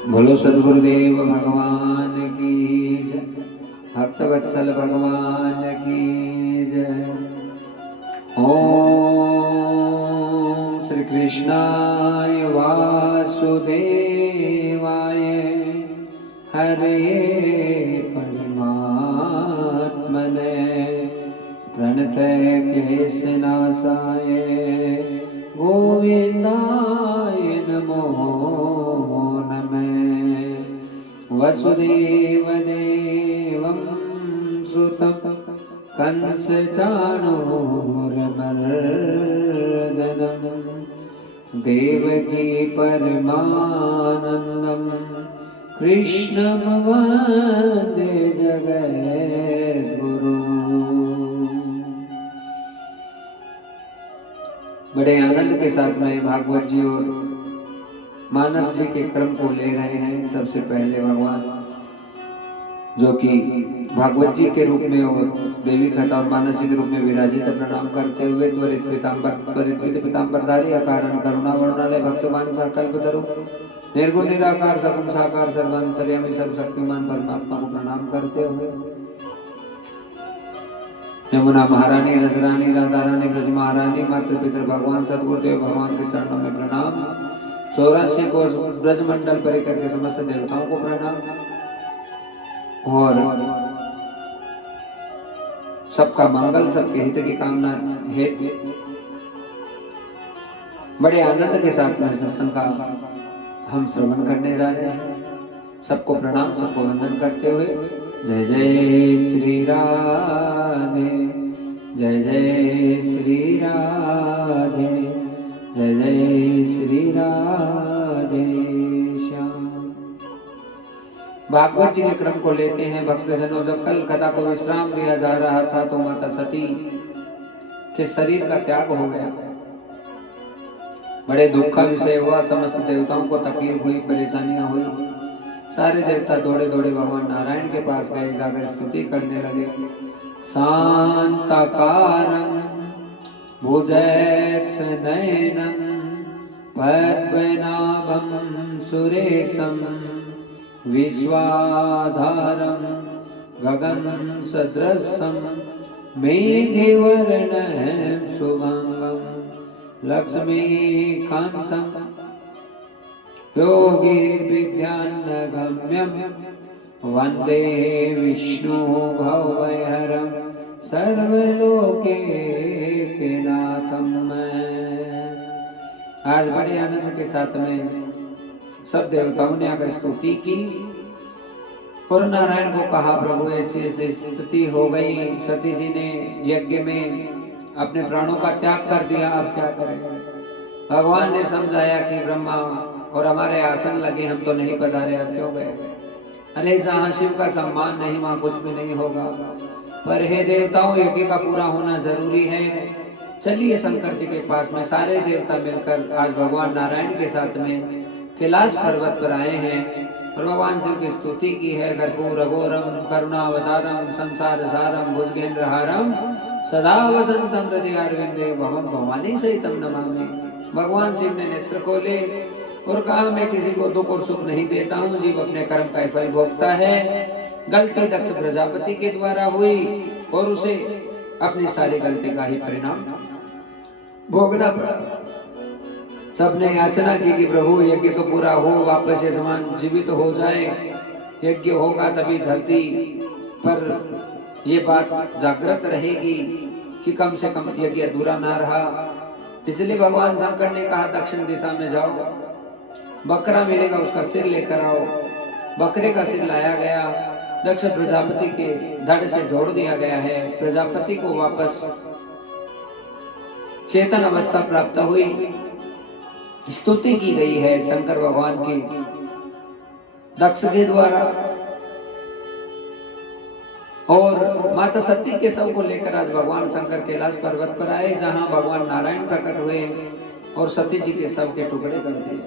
बोलो सद्गुरुदेव भगवान की जय, भक्तवत्सल भगवान की जय। ओम श्री कृष्णाय वासुदेवाय हरे परमात्मने प्रणतय क्लेशनाशाय गोविंदाय नमो वसुदेवदेवं सुतं कंसचाणूरमर्दनं देवकी परमानन्दं कृष्णं वन्दे जगद्गुरुं। बड़े आनंद के साथ में भागवत जी और मानस जी के क्रम को ले रहे हैं। सबसे पहले भगवान जो कि भागवत जी के रूप में और देवी कथा और मानस जी के रूप में विराजित प्रणाम करते हुए त्वरित पीताम्बरधारी अकारण करुणा वर्णालय भक्तवान कल्पतरु निर्गुण निराकार सगुण साकार सर्वांतर्यामी सर्वशक्तिमान परमात्मा को प्रणाम करते हुए यमुना महारानी, रजरानी, राधा रानी, ब्रज महारानी, मातृ पितृ भगवान सदगुरुदेव भगवान के चरणों में प्रणाम। 84 कोष ब्रज मंडल परिकर के समस्त देवताओं को प्रणाम और सबका मंगल, सबके हित की कामना हेतु बड़े आनंद के साथ में सत्संग का हम श्रवण करने जा रहे हैं। सबको प्रणाम, सबको वंदन करते हुए जय जय श्री राधे, जय जय श्री राधे, जय जय श्री राधे श्याम। भागवत जी के क्रम को लेते हैं भक्तजनों। जब कल कथा को विश्राम दिया जा रहा था तो माता सती के शरीर का त्याग हो गया। बड़े दुख का विषय हुआ, समस्त देवताओं को तकलीफ हुई, परेशानियां हुई। सारे देवता दौड़े दौड़े भगवान नारायण के पास गए, जाकर स्तुति करने लगे। शांताकारं भुजगशयनं पद्मनाभं सुरेशं विश्वाधारं गगनसदृशं मेघवर्णं शुभांगं लक्ष्मीकान्तं योगिर्विज्ञानगम्यं वन्दे विष्णु भवभयहरं सर्वलोकैकनाथं। आज बड़े आनंद के साथ में सब देवताओं ने आकर स्तुति की और नारायण को कहा, प्रभु ऐसी ऐसी स्थिति हो गई, सती जी ने यज्ञ में अपने प्राणों का त्याग कर दिया, अब क्या करें। भगवान ने समझाया कि ब्रह्मा और हमारे आसन लगे, हम तो नहीं पधारे, अब क्यों गए। अरे जहाँ शिव का सम्मान नहीं वहाँ कुछ भी नहीं होगा। पर हे देवताओं, यज्ञ का पूरा होना जरूरी है। चलिए शंकर जी के पास में सारे देवता मिलकर आज भगवान नारायण के साथ में कैलाश पर्वत पर आए हैं और भगवान शिव की स्तुति की है। कर्पूर अघोरम करुणावतारम संसार सारम भुजगेंद्रहारम सदा वसंतम हृदयारविंदे वहम भवानी सहितम नमामि। भगवान शिव ने नेत्र खोले और कहा, मैं किसी को दुख और सुख नहीं देता हूँ, जीव अपने कर्म का फल भोगता है। गलती दक्ष प्रजापति के द्वारा हुई और उसे अपनी सारी गलती का ही परिणाम भोगना पड़ा। सबने याचना की कि प्रभु यज्ञ तो पूरा हो, वापस ये समान जीवित हो जाए। यज्ञ होगा तभी धरती पर ये बात जागृत रहेगी कि कम से कम यज्ञ अधूरा ना रहा। इसलिए भगवान शंकर ने कहा, दक्षिण दिशा में जाओ, बकरा मिलेगा, उसका सिर लेकर आओ। बकरे का सिर लाया गया, दक्ष प्रजापति के धड़ से जोड़ दिया गया है। प्रजापति को वापस चेतन अवस्था प्राप्त हुई। स्तुति की गई है शंकर भगवान की दक्ष के द्वारा। और माता सती के शव को लेकर आज भगवान शंकर कैलाश पर्वत पर आए, जहां भगवान नारायण प्रकट हुए और सती जी के शव के टुकड़े कर दिए।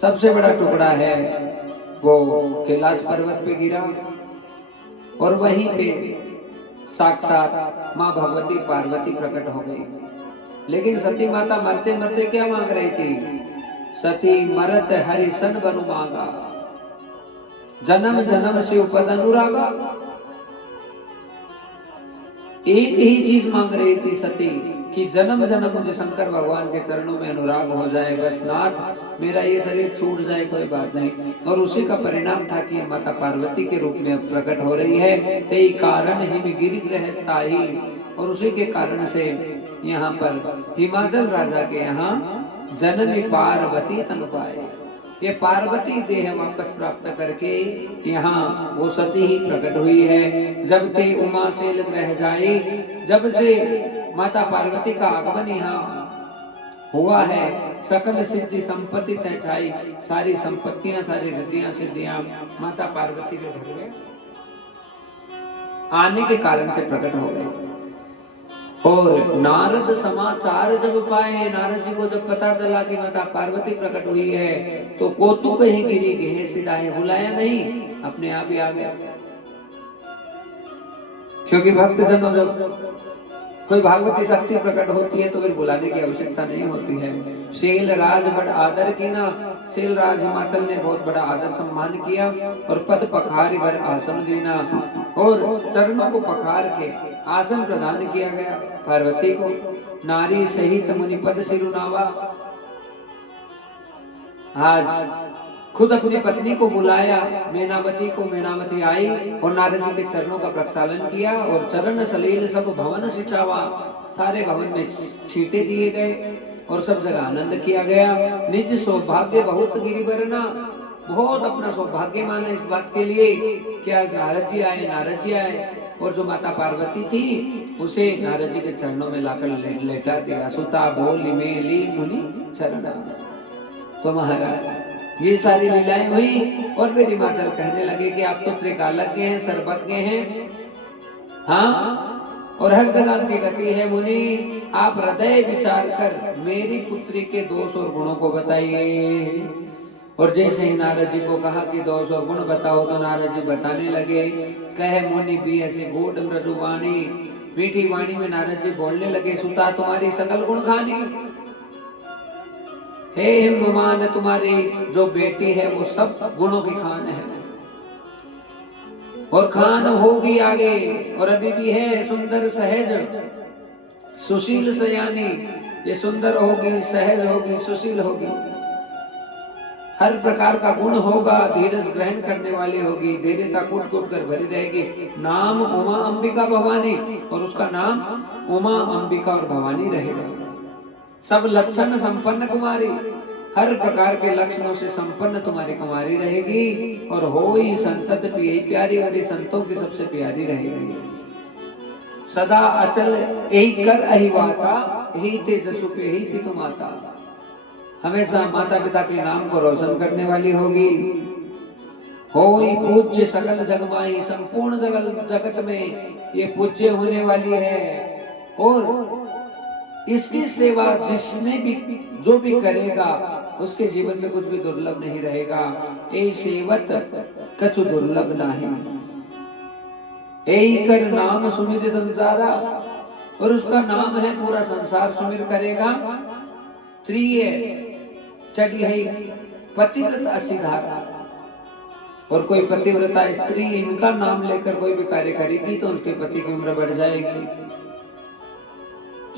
सबसे बड़ा टुकड़ा है वो कैलाश पर्वत पे गिरा और वहीं पे साक्षात माँ भगवती पार्वती प्रकट हो गई। लेकिन सती माता मरते मरते क्या मांग रही थी सती मरत हरि सन बनु मांगा, जन्म जन्म शिव पद अनुरागा। एक ही चीज मांग रही थी सती कि जन्म जन्म मुझे शंकर भगवान के चरणों में अनुराग हो जाए, बस नाथ मेरा ये शरीर छूट जाए कोई बात नहीं। और उसी का परिणाम था कि माता पार्वती के रूप में प्रकट हो रही है। ते कारण ही में गिरिग्रह ताही, और उसी के कारण से यहाँ पर हिमाचल राजा के यहाँ जननी पार्वती तन पाए। ये पार्वती देह वापस प्राप्त करके यहाँ वो सती ही प्रकट हुई है। जब ते उमा से रह जाए, जब से माता पार्वती का आगमन यहाँ हुआ है, सकल सिद्धि संपत्ति तय छाई। सारी संपत्तियां, सारी रिद्धियां सिद्धियां माता पार्वती के घर में आने के कारण से प्रकट हो गए। और नारद समाचार जब पाए, नारद जी को जब पता चला कि माता पार्वती प्रकट हुई है, तो कौतुक ही गिरी गए सिधाए, बुलाया नहीं, अपने आप ही आ गया। क्योंकि भक्त जनों जब कोई भागवती शक्ति प्रकट होती है तो फिर बुलाने की आवश्यकता नहीं होती है। शेल राज बड़ा आदर की ना, शेल राज हिमाचल ने बहुत बड़ा आदर सम्मान किया और पद पखार भर आसन देना, और चरणों को पखार के आसन प्रदान किया गया पार्वती को। नारी सहित मुनि पद सिरुनावा, आज खुद अपनी पत्नी को बुलाया मैनावती को, मैनावती आई और नारद जी के चरणों का प्रक्षालन किया और चरण सलील सब भवन सिंचावा, सारे भवन में छींटे दिए गए और सब जगह आनंद किया गया। निज सौभाग्य बहुत गिरिवरना, बहुत अपना सौभाग्य माना इस बात के लिए कि आज नारद जी आए, नारद जी आए। और जो माता पार्वती थी उसे नारद जी के चरणों में लाकर लेटा दिया। सुता बोली मेली मुनि चरण। तो महाराज ये सारी लीलाएं हुई और फिर हिमाचल कहने लगे कि आप तो त्रिकालज्ञ हैं, सर्वज्ञ हैं, हाँ, और हर जगह की गति है मुनि, आप हृदय विचार कर मेरी पुत्री के दोष और गुणों को बताइए। और जैसे ही नारद जी को कहा कि दोष और गुण बताओ, तो नारद जी बताने लगे। कहे मुनि भी ऐसी गूढ़ मृदु वाणी, मीठी वाणी में नारद जी बोलने लगे, सुता तुम्हारी सकल गुण खानी, हे हिममान तुम्हारी जो बेटी है वो सब गुणों की खान है और खान होगी आगे, और अभी भी है सुंदर सहज सुशील सयानी। ये सुंदर होगी, सहज होगी, सुशील होगी, हर प्रकार का गुण होगा, धीरज ग्रहण करने वाली होगी, धैर्यता कूट कूट कर भरी रहेगी। नाम उमा अंबिका भवानी, और उसका नाम उमा अंबिका और भवानी रहेगा। सब लक्षण संपन्न कुमारी, हर प्रकार के लक्षणों से संपन्न तुम्हारी कुमारी रहेगी और होई संतत प्यारी, और ये संतों की सबसे प्यारी रहेगी। सदा अचल यही कर अहिवाता, यही तेजस्व पे ही पितु माता, हमेशा माता पिता के नाम को रोशन करने वाली होगी। होई पूज्य सकल जगमाई, संपूर्ण जगत में ये पूज्य होने वाली है। और इसकी सेवा जिसने भी जो भी करेगा उसके जीवन में कुछ भी दुर्लभ नहीं रहेगा। ए सेवत कछु दुर्लभ नहीं, ए कर नाम सुमिर संसारा, और उसका नाम है पूरा संसार सुमिर करेगा। त्रिय चढ़ी है पतिव्रता सिधारा, और कोई पतिव्रता स्त्री इनका नाम लेकर कोई भी कार्य करेगी तो उनके पति की उम्र बढ़ जाएगी।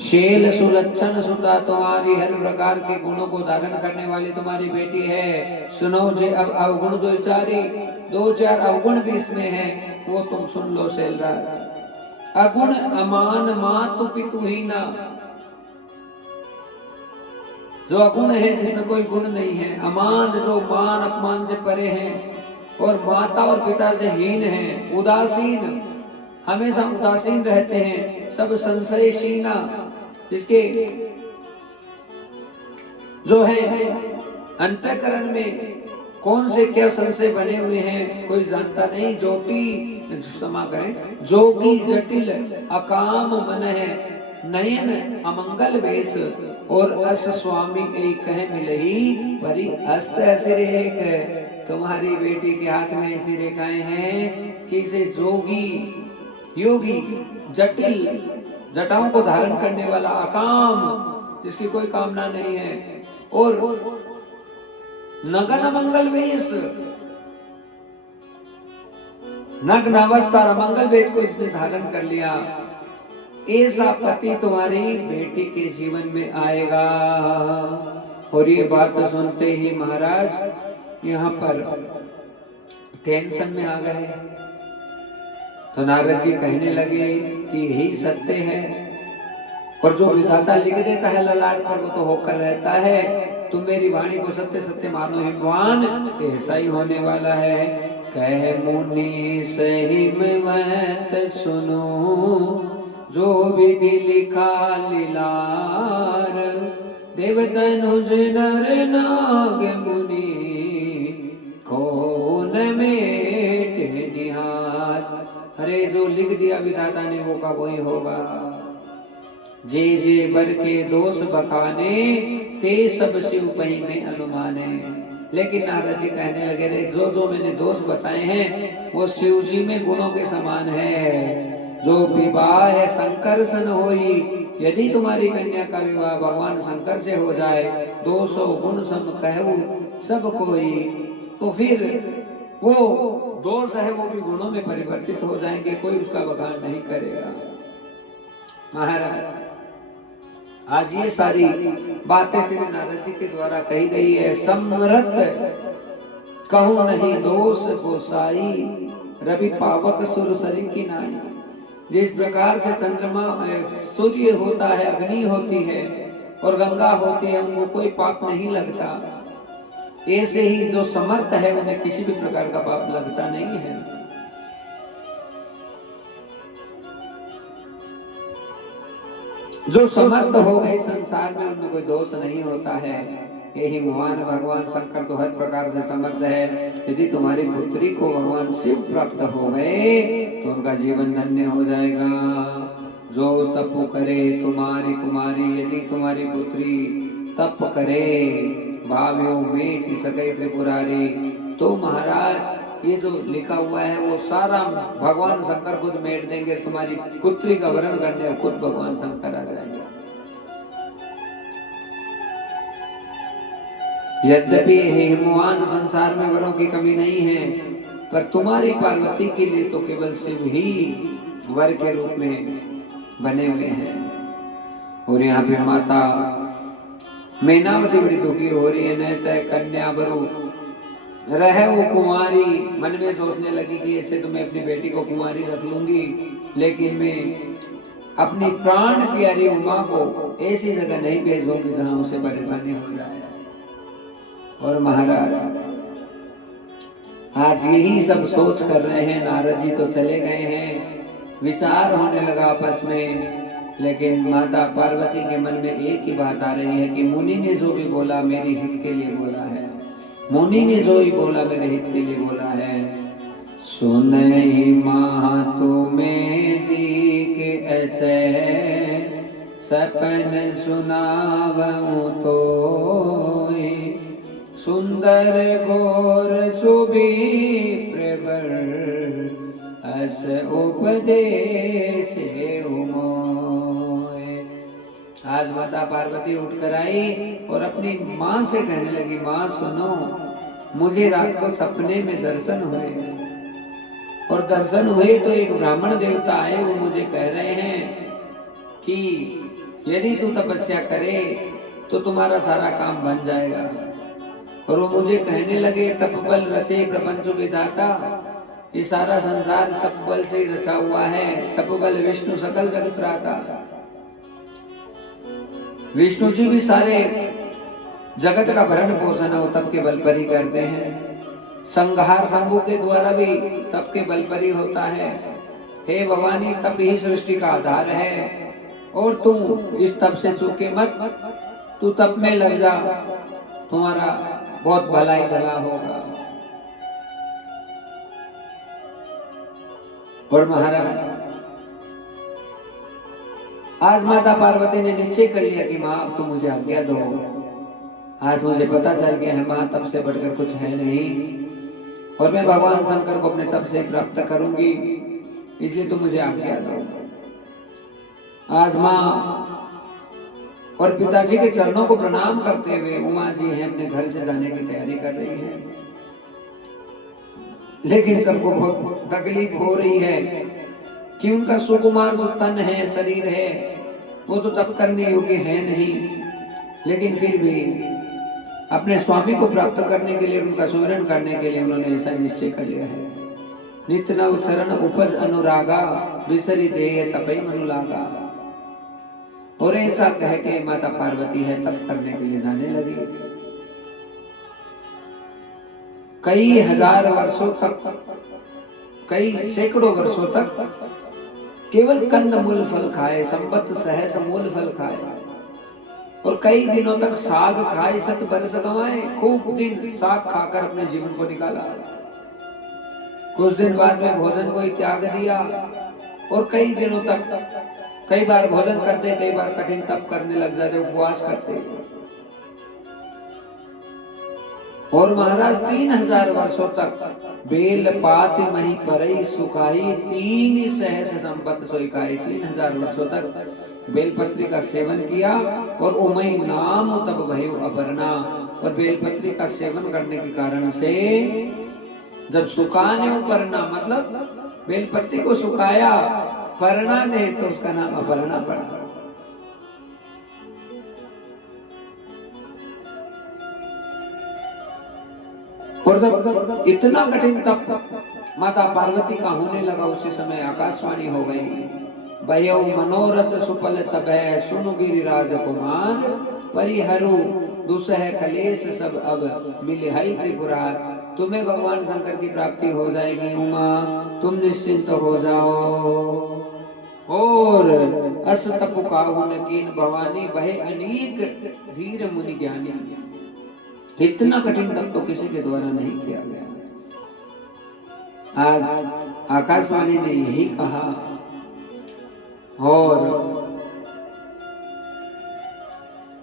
शेल सुलक्षण सुता तुम्हारी, हर प्रकार के गुणों को धारण करने वाली तुम्हारी बेटी है। सुनो जे अब अवगुण दो चार अवगुण भी इसमें है, वो तुम सुन लो शैलराज। अगुण अमान मातु पितु ही ना, जो अगुण है जिसमें कोई गुण नहीं है, अमान जो मान अपमान से परे हैं, और माता और पिता से हीन है, उदासीन हमेशा उदासीन रहते हैं, सब संशयशीना, जिसके जो है अंतःकरण में कौन से क्या संशय बने हुए हैं कोई जानता नहीं। जोटी क्षमा करें, जोगी जटिल अकाम मन है, नयन अमंगल वेश, और अस स्वामी एक कह मिलही परी हस्त ऐसे एक। तुम्हारी बेटी के हाथ में ऐसी रेखाएं हैं कि इसे जोगी योगी जटिल जटाओं को धारण करने वाला, अकाम जिसकी कोई कामना नहीं है, और नगन मंगल वेश, नग्न अवस्था और मंगल वेश को इसने धारण कर लिया। ऐसा पति तुम्हारी बेटी के जीवन में आएगा। और ये बात सुनते ही महाराज यहाँ पर टेंशन में आ गए। तो नारद जी कहने लगे कि यही सत्य है, और जो विधाता लिख देता है ललाट पर वो तो होकर रहता है। तुम मेरी वाणी को सत्य सत्य मानो हिमवान, ऐसा ही होने वाला है। कह मुनि सही मत सुनो, जो विधि लिखा लीलार। देवतनुज नर नाग मुनि, कौन मेट निहार। अरे जो लिख दिया विधाता ने वो का वही होगा। जे जे बर के दोष बखाने, ते सब शिव पही में अनुमाने। लेकिन नारद जी कहने लगे रे जो जो मैंने दोष बताए हैं वो शिव जी में गुणों के समान है। जो विवाह है शंकर सन होई, यदि तुम्हारी कन्या का विवाह भगवान शंकर से हो जाए, 200 गुण सम कहू सब कोई, तो फिर वो दोष है वो भी गुणों में परिवर्तित हो जाएंगे, कोई उसका बखान नहीं करेगा। महाराज आज ये सारी बातें श्री नारद जी के द्वारा कही गई है। समरथ कहूं नहीं दोष गोसाई, रवि पावक सुरसरी की नाई। जिस प्रकार से चंद्रमा सूर्य होता है, अग्नि होती है और गंगा होती है, उनको कोई पाप नहीं लगता, ऐसे ही जो समर्थ है उन्हें किसी भी प्रकार का पाप लगता नहीं है। जो समर्थ हो गए संसार में उनमें कोई दोष नहीं होता है। यही महान भगवान शंकर तो हर प्रकार से समर्थ है। यदि तुम्हारी पुत्री को भगवान शिव प्राप्त हो गए तो उनका जीवन धन्य हो जाएगा। जो तप करे तुम्हारी कुमारी, यदि तुम्हारी पुत्री तप करे, भाव्यो मेट सके त्रिपुरारी, तो महाराज ये जो लिखा हुआ है वो सारा भगवान शंकर खुद मेट देंगे। तुम्हारी पुत्री का वरण करने खुद भगवान शंकर आ जाएंगे। यद्यपि हिमवान संसार में वरों की कमी नहीं है, पर तुम्हारी पार्वती के लिए तो केवल शिव ही वर के रूप में बने हुए हैं। और यहाँ पे माता मैनावती बड़ी दुखी हो रही है। न कन्या बरु रहे वो कुंवारी, मन में सोचने लगी कि ऐसे तो मैं अपनी बेटी को कुंवारी रख लूंगी, लेकिन मैं अपनी प्राण प्यारी उमा को ऐसी जगह नहीं भेजूंगी जहां उसे परेशानी हो जाए। और महाराज आज यही सब सोच कर रहे हैं। नारद जी तो चले गए हैं, विचार होने लगा आपस में, लेकिन माता पार्वती के मन में एक ही बात आ रही है कि मुनि ने जो भी बोला मेरे हित के लिए बोला है। मुनि ने जो ही बोला मेरे हित के लिए बोला है। सुनहि माँ तुम्हें दीक ऐसे, सपन सुनावऊं तो, सुंदर गोर सुबी प्रवर, अस उपदेश उमोय। आज माता पार्वती उठकर आई और अपनी माँ से कहने लगी, माँ सुनो, मुझे रात को सपने में दर्शन हुए, और दर्शन हुए तो एक ब्राह्मण देवता आए, वो मुझे कह रहे हैं कि यदि तू तपस्या करे तो तुम्हारा सारा काम बन जाएगा। और वो मुझे कहने लगे, तपबल रचे प्रपंच विधाता, ये सारा संसार तपबल से ही रचा हुआ है। तपबल विष्णु सकल जगत त्राता। विष्णु जी भी सारे जगत का भरण पोषण वो तप के बल पर ही करते हैं। संहार शंभु के द्वारा भी तप के बल पर ही होता है। हे भवानी, तप ही सृष्टि का आधार है, और तू इस तप से चूके मत, तू तप में लग जा, तुम्हारा बहुत भला ही भला होगा। और महाराज आज माता पार्वती ने निश्चय कर लिया कि माँ अब तो मुझे आज्ञा दो। आज मुझे पता चल गया है माँ तप से बढ़कर कुछ है नहीं, और मैं भगवान शंकर को अपने तप से प्राप्त करूंगी, इसलिए तो मुझे आज्ञा दो। आज माँ और पिताजी के चरणों को प्रणाम करते हुए उमा जी है अपने घर से जाने की तैयारी कर रही है। लेकिन सबको बहुत तकलीफ हो रही है कि उनका सुकुमार जो तन है, शरीर है, वो तो तप करने योग्य है नहीं, लेकिन फिर भी अपने स्वामी को प्राप्त करने के लिए, उनका सुमिरन करने के लिए उन्होंने ऐसा निश्चय कर लिया है। नित्य नव चरण उपज अनुरागा, विसरी देह तपई मनु लागा। और ऐसा कह के माता पार्वती है तप करने के लिए जाने लगी। कई हजार वर्षों तक, कई सैकड़ों वर्षों तक केवल कंद मूल फल खाए, संबत सहस मूल फल खाए, और कई दिनों तक साग खाए, 7 बरस गंवाए। खूब दिन साग खाकर अपने जीवन को निकाला। कुछ दिन बाद में भोजन को ही त्याग दिया और कई दिनों तक कई बार भोजन करते, कई बार कठिन तप करने लग जाते, उपवास करते। और महाराज 3000 वर्षों तक बेल पात मही परई सुखाई, 3 सहस संपत सोई खाई। 3000 वर्षों तक बेलपत्री का सेवन किया और उमई नाम तब भयो अपर्णा। और बेलपत्री का सेवन करने के कारण से जब सुखाने पर्णा, मतलब बेलपत्ती को सुखाया, पर्णा ने तो उसका नाम अपर्णा पड़ा। और जब इतना कठिन तप माता पार्वती का होने लगा, उसी समय आकाशवाणी हो गई, भयो मनोरथ सुफल तबह, सुनु गिरिराज कुमार, परिहरु दुसह कलेश सब अब मिले हई त्रिपुरार। तुम्हें भगवान शंकर की प्राप्ति हो जाएगी उमा, तुम निश्चिंत हो जाओ। और अस तपु काहु न कीन भवानी, बहे अनेक धीर मुनि ज्ञानी। इतना कठिन तप तो किसी के द्वारा नहीं किया गया। आज आकाशवाणी ने यही कहा। और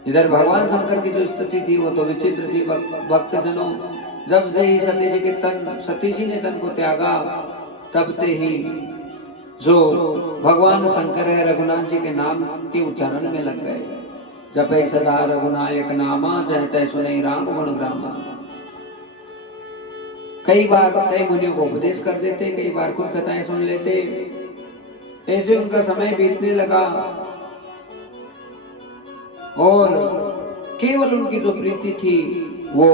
इधर भगवान शंकर की जो स्थिति थी वो तो विचित्र थी। भक्तजनों, जब से ही सती जी ने तन को त्यागा, तब से ही जो भगवान शंकर है रघुनाथ जी के नाम के उच्चारण में लग गए। जपै सदा रघुनायक नामा, जहते सुनै राम गुण ग्रामा। कई बार कई मुनियों को उपदेश कर देते, कई बार खुद कथाएं सुन लेते। ऐसे उनका समय बीतने लगा और केवल उनकी जो प्रीति थी वो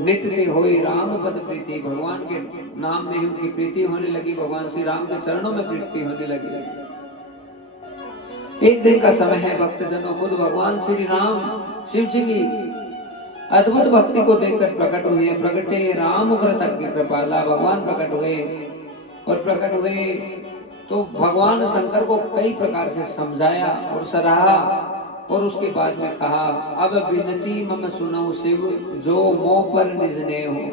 नित्य होई राम पद प्रीति। भगवान के नाम में ही उनकी प्रीति होने लगी, भगवान श्री राम के चरणों में प्रीति होने लगी। एक दिन का समय है भक्तजनों, खुद भगवान श्री राम शिव जी की अद्भुत भक्ति को देखकर प्रकट हुए। प्रकटे राम उग्र तक की कृपाला, भगवान प्रकट हुए। और प्रकट हुए तो भगवान शंकर को कई प्रकार से समझाया और सराहा। और उसके बाद में कहा, अब विनती मम सुनो शिव, जो मोह पर निज ने हो,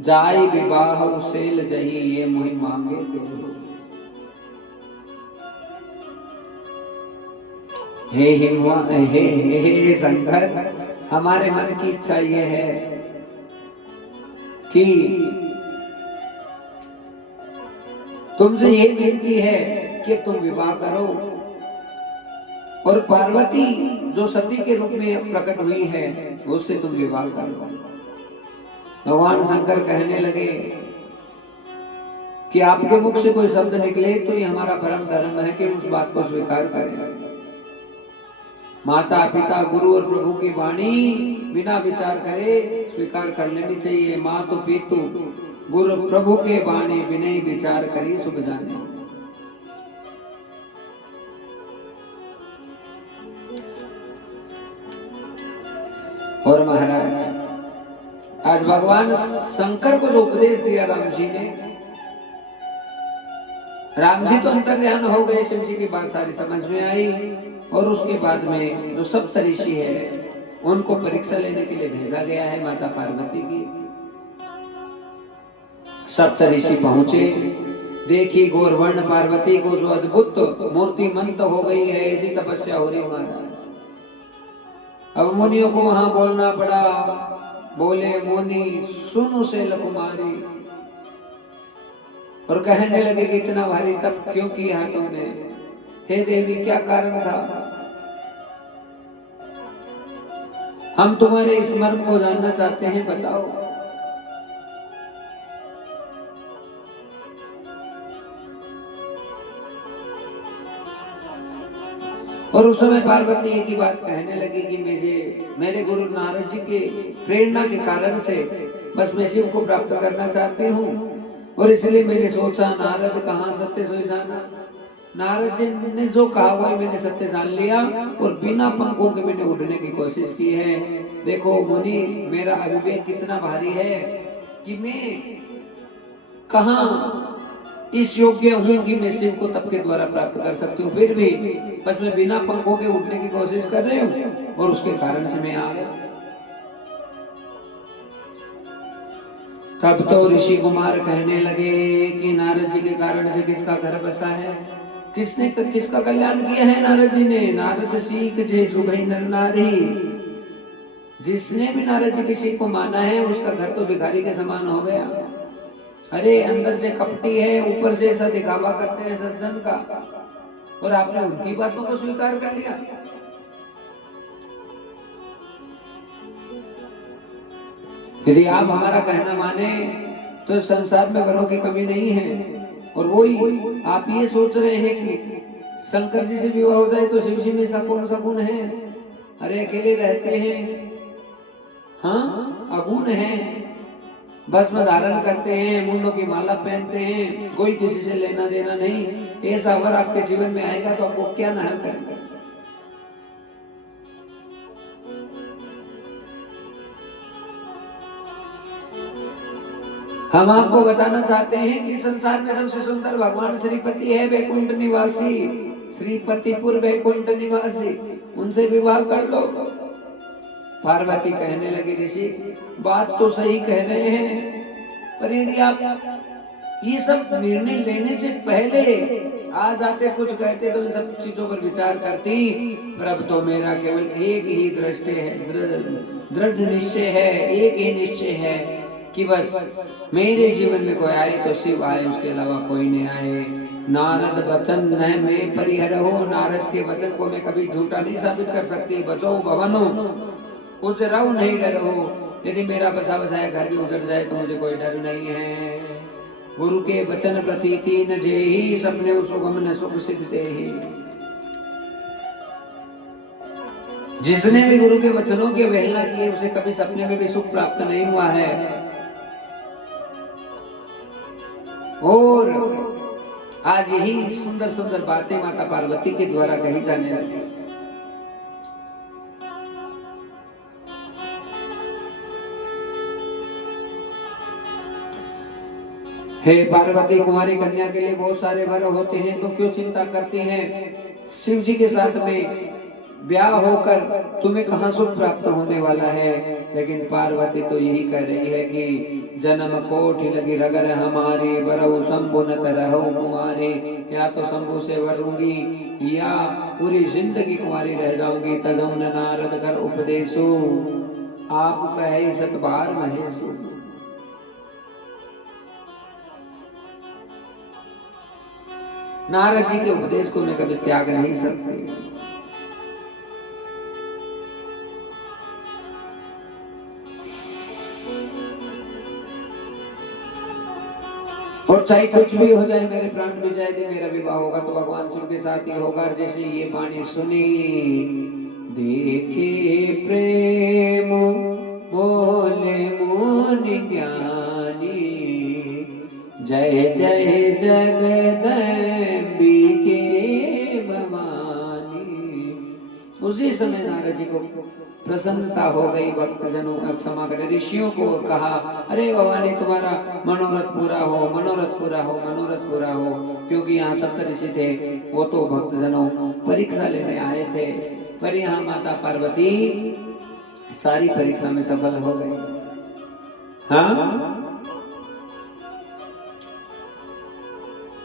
जाई विवाह सेल जही, ये मोहि मांगे देव। हे शंकर, हमारे मन की इच्छा ये है कि तुमसे ये विनती है कि तुम विवाह करो। और पार्वती जो सती के रूप में प्रकट हुई है, उससे तुम विवाह करो। भगवान शंकर कहने लगे कि आपके मुख से कोई शब्द निकले तो ये हमारा परम धर्म है कि उस बात को स्वीकार करें। माता पिता गुरु और प्रभु की वाणी बिना विचार करे स्वीकार कर लेनी चाहिए। माँ तो पितु गुरु प्रभु के वाणी बिना विचार करी शुभ जाने। और महाराज, आज भगवान शंकर को जो उपदेश दिया राम जी ने, राम जी तो अंतर्ध्यान हो गए, शिव जी की बात सारी समझ में आई। और उसके बाद में जो सप्त ऋषि है उनको परीक्षा लेने के लिए भेजा गया है माता पार्वती की। सप्त ऋषि पहुंचे, देखी गौरवर्ण पार्वती को जो अद्भुत मूर्ति मंत हो गई है, ऐसी तपस्या हो रही महाराज। अब मुनियों को वहां बोलना पड़ा। बोले, मुनि सुनु शैल कुमारी। और कहने लगे कि इतना भारी तप क्यों किया तुमने? हे देवी, क्या कारण था? हम तुम्हारे इस मर्म को जानना चाहते हैं, बताओ। और उस समय पार्वती एक ही बात कहने लगी कि मेरे गुरु नारद जी के प्रेरणा के कारण से बस मैं शिव को प्राप्त करना चाहती हूँ, और इसलिए मैंने सोचा नारद कहाँ सत्य सोई जाना। नारद जी ने जो कहा वही मैंने सत्य जान लिया, और बिना पंखों के मैंने उड़ने की कोशिश की है। देखो मुनि, मेरा अविवेक कितना भारी है कि मैं कहाँ इस योग्य हूँ कि मैं शिव को तप के द्वारा प्राप्त कर सकती हूँ, फिर भी बस मैं बिना पंखों के उड़ने की कोशिश कर रही हूँ, और उसके कारण से मैं आ गया। तब तो ऋषि कुमार कहने लगे कि नारद जी के कारण से किसका घर बसा है, किसका कल्याण किया है नारद जी ने। नारद सीख जे सुभई नर नारी, जिसने भी नारद जी किसी को माना है उसका घर तो भिखारी के समान हो गया। अरे अंदर से कपटी है, ऊपर से ऐसा दिखावा करते हैं सज्जन का, और आपने उनकी बातों को स्वीकार कर लिया। यदि आप हमारा कहना माने तो संसार में वरों की कमी नहीं है, और वही आप ये सोच रहे हैं कि शंकर जी से विवाह हो जाए तो शिव जी में सगुन सगुन है। अरे अकेले रहते हैं, हाँ अगुण है, भस्म धारण करते हैं, मुंडों की माला पहनते हैं, कोई किसी से लेना देना नहीं। ऐसा अगर आपके जीवन में आएगा तो आपको क्या न करेंगे। हम आपको बताना चाहते हैं कि संसार में सबसे सुंदर भगवान श्रीपति है, वैकुंठ निवासी, श्रीपतिपुर वैकुंठ निवासी, उनसे विवाह कर लो। पार्वती कहने लगी ऋषि बात तो सही कह रहे हैं, पर यदि आप ये सब निर्णय लेने से पहले आ जाते, कुछ कहते तो इन सब चीजों पर विचार करती। पर अब तो मेरा केवल एक ही दृष्टि है, दृढ़ निश्चय है, एक ही निश्चय है कि बस मेरे जीवन में कोई आए तो शिव आए, उसके अलावा कोई नहीं आए। नारद वचन न मैं परिहर हो, नारद के वचन को मैं कभी झूठा नहीं साबित कर सकती। बसो भवनो कुछ रहो नहीं डरो, यदि मेरा बसा बसाया घर भी उजड़ जाए तो मुझे कोई डर नहीं है। गुरु के वचन प्रतीति न जेहि, सपने सुगम न सुख सिद्धते ही। जिसने भी गुरु के वचनों की अवहेलना की उसे कभी सपने में भी सुख प्राप्त नहीं हुआ है। और आज यही सुंदर सुंदर बातें माता पार्वती के द्वारा कही जाने लगी। हे पार्वती, कुमारी कन्या के लिए बहुत सारे वर होते हैं, तो क्यों चिंता करती हैं? शिव जी के साथ में ब्याह होकर तुम्हें कहां सुख प्राप्त होने वाला है। लेकिन पार्वती तो यही कह रही है कि जन्म कोटि लगी रगर हमारी, बरऊ शंभु न तरहु कुमारी। या तो शंभु से वर लूंगी या पूरी जिंदगी कुमारी रह जाऊंगी। तजौ न नारद कर उपदेशो, आप कहे सतबार महेशु। नारद जी के उपदेश को मैं कभी त्याग नहीं सकती। और चाहे कुछ भी हो जाए, मेरे प्राण भी जाए, यदि मेरा विवाह होगा तो भगवान शिव के साथ ही होगा। जैसे ये वाणी सुनी, देखे प्रेम बोले मुनि ज्ञानी, जय जय जगदम्बिके भवानी। उसी समय नारद जी को प्रसन्नता हो गई। भक्तजनों क्षमा करें, ऋषियों को कहा, अरे भवानी तुम्हारा मनोरथ पूरा हो, मनोरथ पूरा हो, मनोरथ पूरा हो। क्योंकि यहाँ सप्त ऋषि थे, वो तो भक्तजनों परीक्षा लेने आए थे, पर यहाँ माता पार्वती सारी परीक्षा में सफल हो गई। हाँ,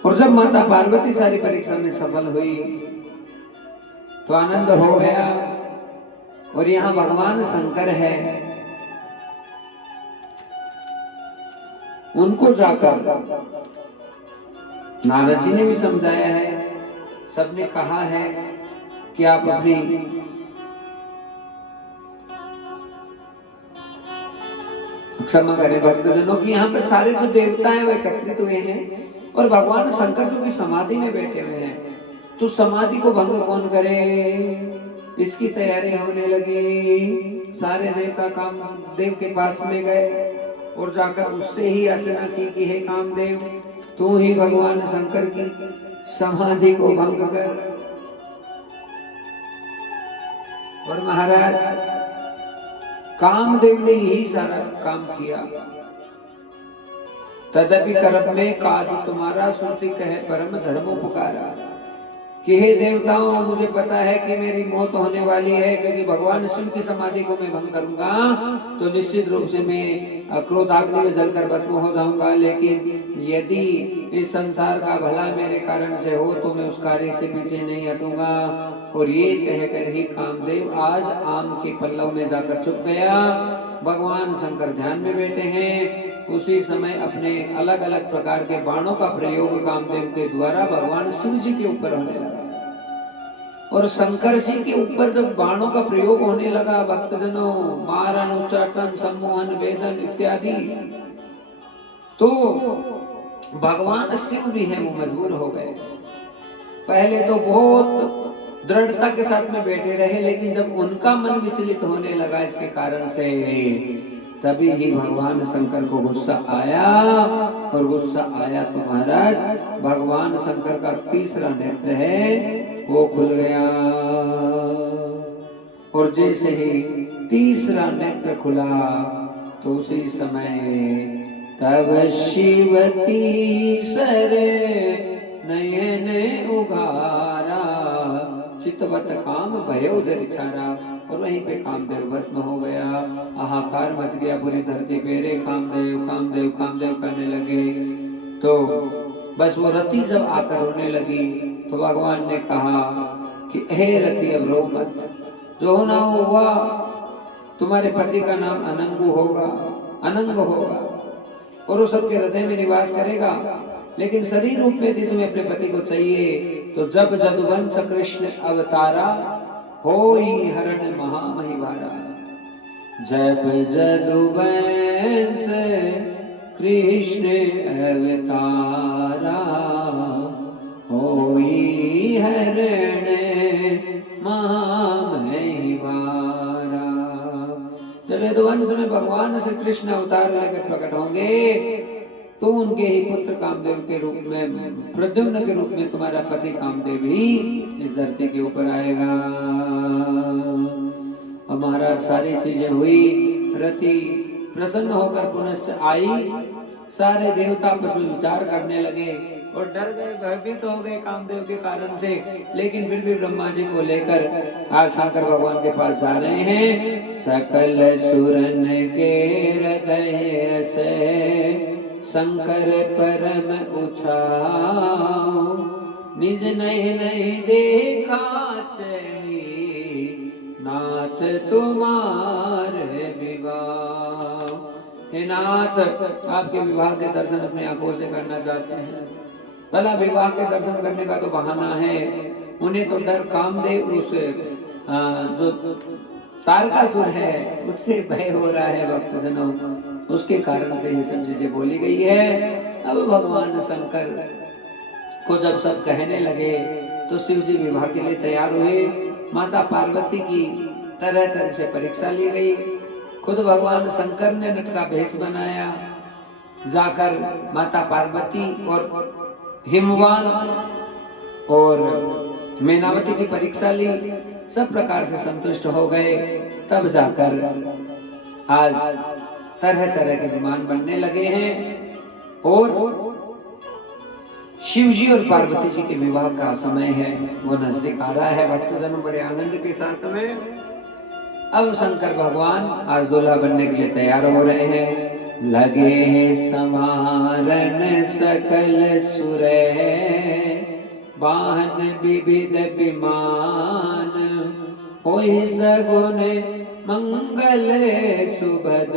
और जब माता पार्वती सारी परीक्षा में सफल हुई तो आनंद हो गया। और यहाँ भगवान शंकर है, उनको जाकर नारद जी ने भी समझाया है, सबने कहा है कि आप अपनी क्षमा करें भक्तजनों की, यहाँ पर सारे जो देवता हैं वो एकत्रित हुए हैं और भगवान शंकर जो की समाधि में बैठे हुए हैं, तो समाधि को भंग कौन करे, इसकी तैयारी होने लगी। सारे देवता कामदेव के पास में गए और जाकर उससे ही याचना की कि हे कामदेव, तू ही भगवान शंकर की समाधि को भंग कर। और महाराज कामदेव ने यही सारा काम किया। तदपि करब में काज तुम्हारा, श्रुति कहे परम धर्म पुकारा, कि हे देवताओं, मुझे पता है कि मेरी मौत होने वाली है, क्योंकि भगवान शिव की समाधि को मैं भंग करूंगा तो निश्चित रूप से मैं क्रोधाग्नि में जलकर भस्म हो जाऊंगा। लेकिन यदि इस संसार का भला मेरे कारण से हो तो मैं उस कार्य से पीछे नहीं हटूंगा। और ये कहकर ही कामदेव आज आम के पल्लव में जाकर छुप गया। भगवान शंकर ध्यान में बैठे हैं। उसी समय अपने अलग अलग प्रकार के बाणों का प्रयोग कामदेव के द्वारा भगवान शिव जी के ऊपर होने लगा। और शंकर जी के ऊपर जब बाणों का प्रयोग होने लगा, भक्तजनों, मारन, उच्चाटन, सम्मोहन, वेदन इत्यादि, तो भगवान शिव भी है वो मजबूर हो गए। पहले तो बहुत दृढ़ता के साथ में बैठे रहे, लेकिन जब उनका मन विचलित होने लगा इसके कारण से, तभी ही भगवान शंकर को गुस्सा आया। और गुस्सा आया तो महाराज भगवान शंकर का तीसरा नेत्र है वो खुल गया। और जैसे ही तीसरा नेत्र खुला तो उसी समय तब शिवती सर नयन उघारा, चितवत काम भयो जरि छारा। और वहीं पे कामदेव भस्म हो गया। हाहाकार मच गया पूरी धरती पे, रे कामदेव कामदेव कामदेव करने लगे। तो बस वो रति जब आकर रोने लगी तो भगवान ने कहा कि हे रति अब रो मत, जो होना हुआ, तुम्हारे पति का नाम अनंगु होगा, अनंग होगा और वो सबके हृदय में निवास करेगा। लेकिन शरीर रूप में यदि तुम्हें अपने पति को चाहिए तो जब जदुवंश कृष्ण अवतारा, होई हरण महामहिवारा। जब जदुवंश कृष्ण अवतारा, होई हरण महामहिवारा। जब यदुवंश में भगवान श्री कृष्ण अवतार लेकर प्रकट होंगे तो उनके ही पुत्र कामदेव के रूप में, प्रद्युम्न के रूप में तुम्हारा पति कामदेव ही इस धरती के ऊपर आएगा। और महाराज सारी चीजें हुई, रति प्रसन्न होकर पुनश्च आई। सारे देवता आपस में विचार करने लगे और डर गए, भयभीत हो गए कामदेव के कारण से। लेकिन फिर भी ब्रह्मा जी को लेकर आज शंकर भगवान के पास जा रहे हैं। सकल सुरन के हृदय से शंकर परम उछाओ, निज नहीं देखा चाहिए, नाथ तुम्हारे विवाह। हे नाथ, आपके विवाह के दर्शन अपने आंखों से करना चाहते हैं। भला विवाह के दर्शन करने का तो बहाना है, उन्हें तो डर कामदेव उस जो तारकासुर है उससे भय हो रहा है भक्तजनों, उसके कारण से ये सब चीजें बोली गई है। अब भगवान शंकर को जब सब कहने लगे तो शिव जी विवाह के लिए तैयार हुए। माता पार्वती की तरह तरह से परीक्षा ली गई। खुद भगवान शंकर ने नट का भेष बनाया, जाकर माता पार्वती और हिमवान और मेनावती की परीक्षा ली। सब प्रकार से संतुष्ट हो गए। तब जाकर आज तरह तरह के विमान बनने लगे हैं और शिव जी और पार्वती जी के विवाह का समय है, वो नजदीक आ रहा है। भक्तजनों बड़े आनंद के साथ में अब शंकर भगवान आज दूल्हा बनने के लिए तैयार हो रहे हैं। लगे समारण सकल सुरे, वाहन विविध विमान, होई सगुन मंगल सुभद,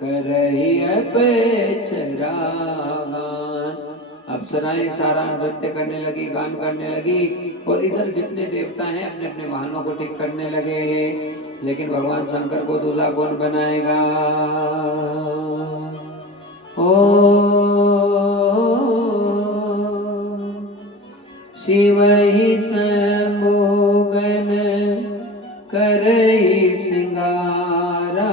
करहि अपेक्षरा गान। अप्सराएं सारा नृत्य करने लगी, गान करने लगी और इधर जितने देवता हैं अपने अपने वाहनों को ठीक करने लगे। लेकिन भगवान शंकर को दूल्हा कौन बनाएगा? ओ शिव ही संभोगन करई सिंगारा,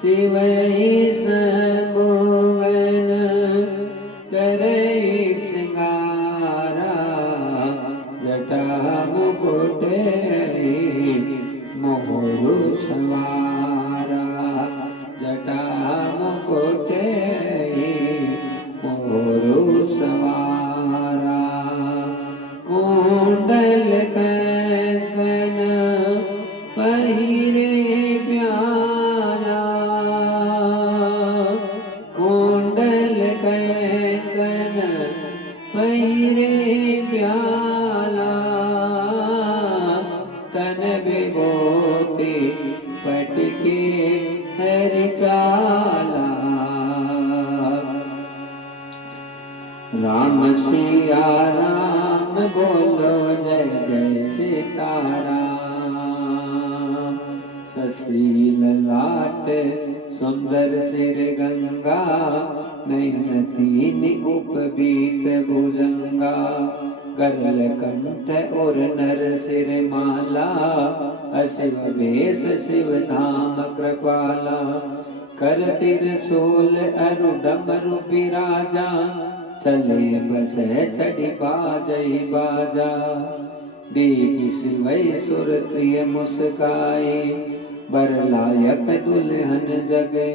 शिव ही संभोगन करई सिंगारा, जटा मुकुट मोहरु सवारा, जटा मुकुट मोहरु सवारा, कुंडल कंकण पहिरे प्याला, कुंडल कंकण पहिरे प्याला, तन विभूति पटके हर चाला, राम सिया राम बोलो जय जय सीताराम, ससील लाट सुंदर सिर गंगा, नयन तीन उपबीत भुजंगा, गरल कंठ और नर सिर माला, अशिव भेष शिव धाम कृपाला, कर त्रिशूल अरु डमरु बिराजा, चले बसे चढ़ी बाजई बाजा, देख शिवै सुर प्रिय मुस्काई, बर लायक दुल्हन जगे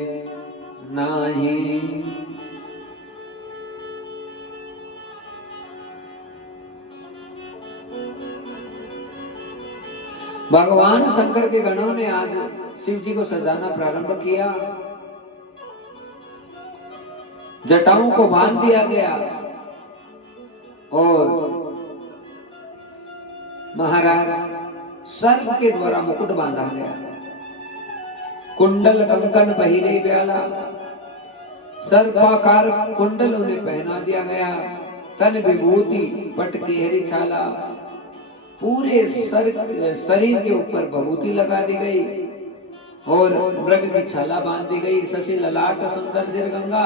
नाही। भगवान शंकर के गणों ने आज शिव जी को सजाना प्रारंभ किया, जटाओं को बांध दिया गया और महाराज सर्प के द्वारा मुकुट बांधा गया, कुंडल कंकन पहिरे ब्याला, सर्पाकार कुंडल उन्हें पहना दिया गया, तन विभूति पट केहरी छाला, पूरे शरीर के ऊपर विभूति लगा दी गई और मृग की छाला बांध दी गई, शशि ललाट सुंदर सिर गंगा,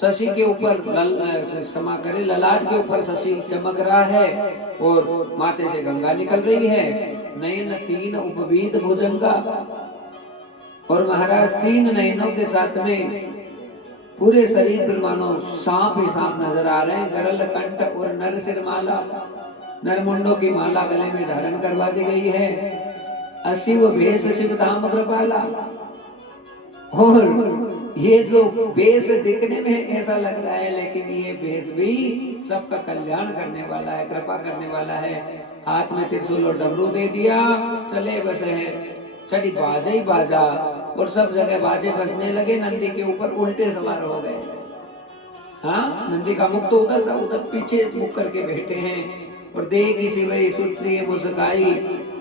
शशि के ऊपर क्षमा करे ललाट के ऊपर शशि चमक रहा है और माथे से गंगा निकल रही है, नयन तीन उपवीत भुजंगा, और महाराज तीन नयनों के साथ में पूरे शरीर पर मानो सांप ही सांप नजर आ रहे हैं, गरल कंठ और नर सिर माला, नरमुंडों की माला गले में धारण करवा दी गई है, अशिव भेष शिव धाम कृपाला, और ये जो भेष दिखने में ऐसा लग रहा है लेकिन ये भेष भी सबका कल्याण करने वाला है, कृपा करने वाला है। हाथ में त्रिशूल और डमरू दे दिया, चले बसे है, चढ़ी बाजा ही बाजा और सब जगह बाजे बजने लगे, नंदी के ऊपर उल्टे सवार हो गए। हाँ, नंदी का मुख तो उधर था, उधर पीछे मुख करके बैठे हैं और देख इसी वही सुप्रिय मुस्काई,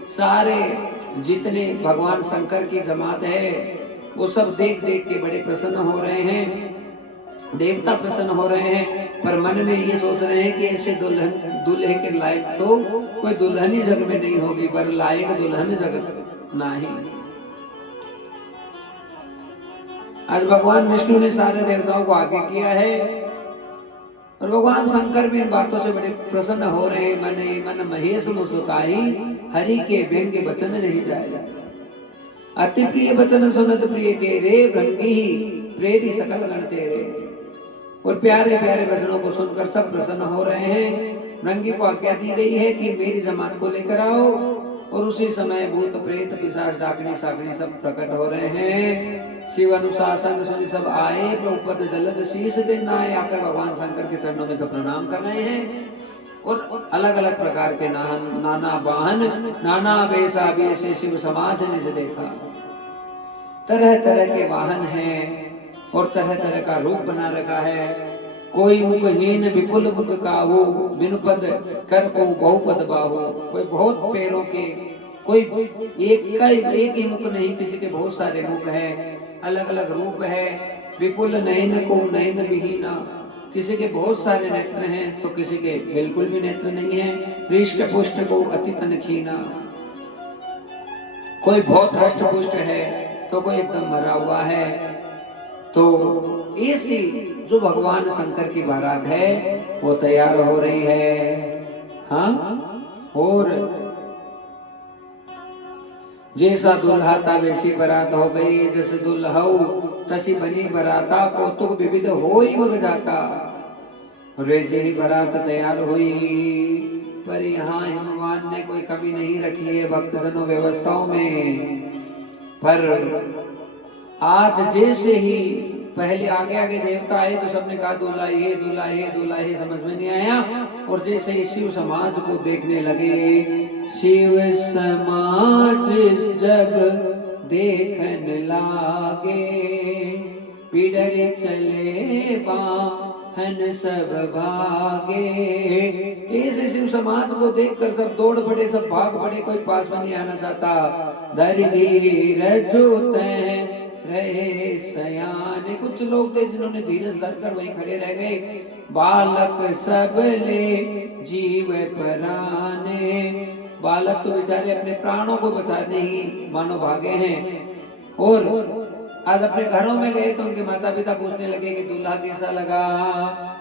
सारे जितने भगवान शंकर की जमात है वो सब देख देख के बड़े प्रसन्न हो रहे हैं, देवता प्रसन्न हो रहे हैं, पर मन में ये सोच रहे हैं कि ऐसे दूल्हे के लायक तो कोई दुल्हन ही जग में नहीं होगी, पर लायक दुल्हन जग नहीं। आज भगवान विष्णु ने सारे देवताओं को आगे किया है और भगवान शंकर भी इन बातों से बड़े प्रसन्न हो रहे हैं। मन मन महेश मुस्काई, हरि के व्यंग्य वचन नहीं जाएगा, अति प्रिय वचन सुनत प्रिय के रे, भृंगी प्रेरी सकल गण तेरे। और प्यारे प्यारे वचनों को सुनकर सब प्रसन्न हो रहे हैं। भृंगी को आज्ञा दी गई है कि मेरी जमात को लेकर आओ, और उसी समय भूत प्रेत पिशाच डाकनी साकनी सब प्रकट हो रहे हैं। शिव अनुशासन सुनि सब आए, प्रभुपद जलद शीश दिन आए, आकर भगवान शंकर के चरणों में सब प्रणाम कर रहे हैं। और अलग अलग प्रकार के नाना वाहन नाना वेशा से शिव समाज ने से देखा, तरह तरह के वाहन हैं और तरह तरह का रूप बना रखा है। कोई मुखहीन विपुल मुख काहू, बिनु पद कर को बहुपद बाहू। कोई बहुत पैरों के, कोई एक ही मुख नहीं, किसी के बहुत सारे मुख हैं, अलग अलग रूप है। विपुल नयन को नयन विहीना, किसी के बहुत सारे नेत्र हैं तो किसी के बिल्कुल भी नेत्र नहीं है। हृष्ट पुष्ट को अति तन खीना, कोई बहुत हष्ट पुष्ट है तो कोई एकदम मरा हुआ है। तो ऐसी जो भगवान शंकर की बारात है वो तैयार हो रही है। हाँ, और जैसा दुल्हा था वैसी बारात हो गई, जैसे दुल्हऊ तसी बनी बराता, कौतुक विविध हो ही बग जाता। वैसे ही बारात तैयार हुई, पर यहाँ हिमवान ने कोई कमी नहीं रखी है भक्तजनों व्यवस्थाओं में। पर आज जैसे ही पहले आगे आगे देवता आए तो सबने कहा दूल्हा ये दूल्हा ये दूल्हा ये, समझ में नहीं आया। और जैसे ही शिव समाज को देखने लगे, शिव समाज जब देखने लागे, पिडर चले बाहन सब भागे। ऐसे शिव समाज को देखकर सब दौड़ पड़े, सब भाग पड़े, कोई पास में नहीं आना चाहता। धीरज रहे सयाने, कुछ लोग थे जिन्होंने धीरज धरकर वहीं खड़े रह गए। बालक सब ले जीव पराने, बालक तो बेचारे अपने प्राणों को बचाने ही मानो भागे हैं। और आज अपने घरों में गए तो उनके माता पिता पूछने लगे कि दूल्हा कैसा लगा,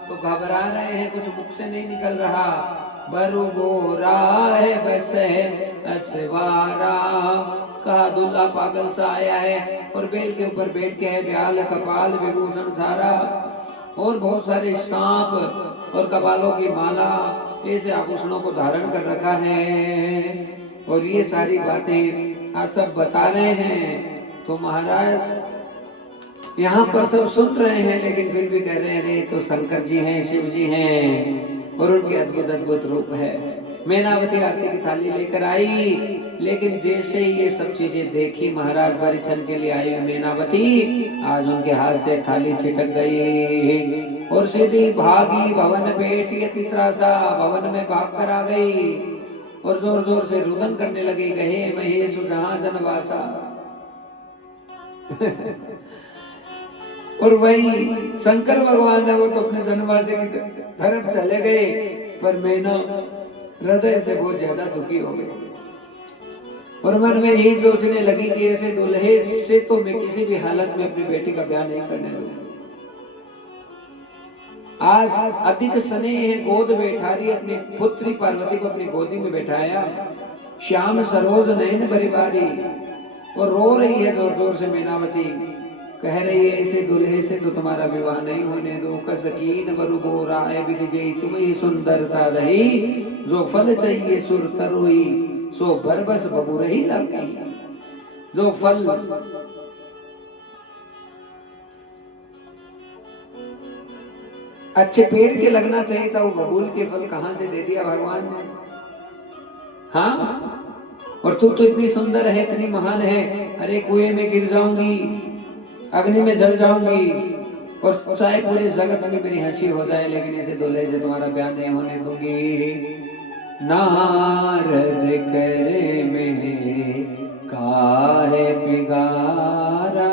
तो घबरा रहे हैं, कुछ मुख से नहीं निकल रहा। बरु गोरा है बस है असवारा, कहा दूल्हा पागल सा आया है और बेल के ऊपर बैठ के है, ब्याल कपाल विभूषण सारा, और बहुत सारे सांप और कपालों की माला, ऐसे आभूषणों को धारण कर रखा है। और ये सारी बातें आज सब बता रहे हैं। तो महाराज यहाँ पर सब सुन रहे हैं, लेकिन फिर भी कह रहे हैं अरे तो शंकर जी हैं, शिव जी हैं, और उनके अद्भुत अद्भुत रूप है। मैनावती आरती की थाली लेकर आई, लेकिन जैसे ही ये सब चीजें देखी, महाराज परिछन के लिए आई मैनावती, आज उनके हाथ से थाली छिटक गई और सीधी भागी भवन बेटी तित्रासा, भवन में भाग कर आ गई और जोर जोर से रुदन करने लगी, गहे महेश जहां जनवासा। और वही शंकर भगवान है, वो तो अपने जनवासी की तरफ चले गए, पर मैना हृदय से बहुत ज्यादा दुखी हो गई और मन में यही सोचने लगी कि ऐसे दुल्हे से तो मैं किसी भी हालत में अपनी बेटी का ब्याह नहीं करने दूंगा। आज अधिक स्नेह गोद बैठारी, अपनी पुत्री पार्वती को अपनी गोदी में बैठाया, श्याम सरोज नयन बरिबारी, और रो रही है जोर जोर से मैनावती, कह रही है ऐसे दुल्हे से तो तुम्हारा विवाह नहीं होने दो। कसकीन बरु गोरा विजयी, तुम्हें सुंदरता रही, जो फल चाहिए सुर तरुई, सो बरबस बबुरही लगी। जो फल अच्छे पेड़ के लगना चाहिए था, वो बबूल के फल कहां से दे दिया भगवान ने। हाँ, और तू तो इतनी सुंदर है, इतनी महान है, अरे कुएं में गिर जाऊंगी, अग्नि में जल जाऊंगी, और चाहे पूरे जगत में मेरी हंसी हो जाए, लेकिन ऐसे दूल्हे से तुम्हारा ब्याह नहीं होने दूंगी। नारद करे में काहे बिगारा,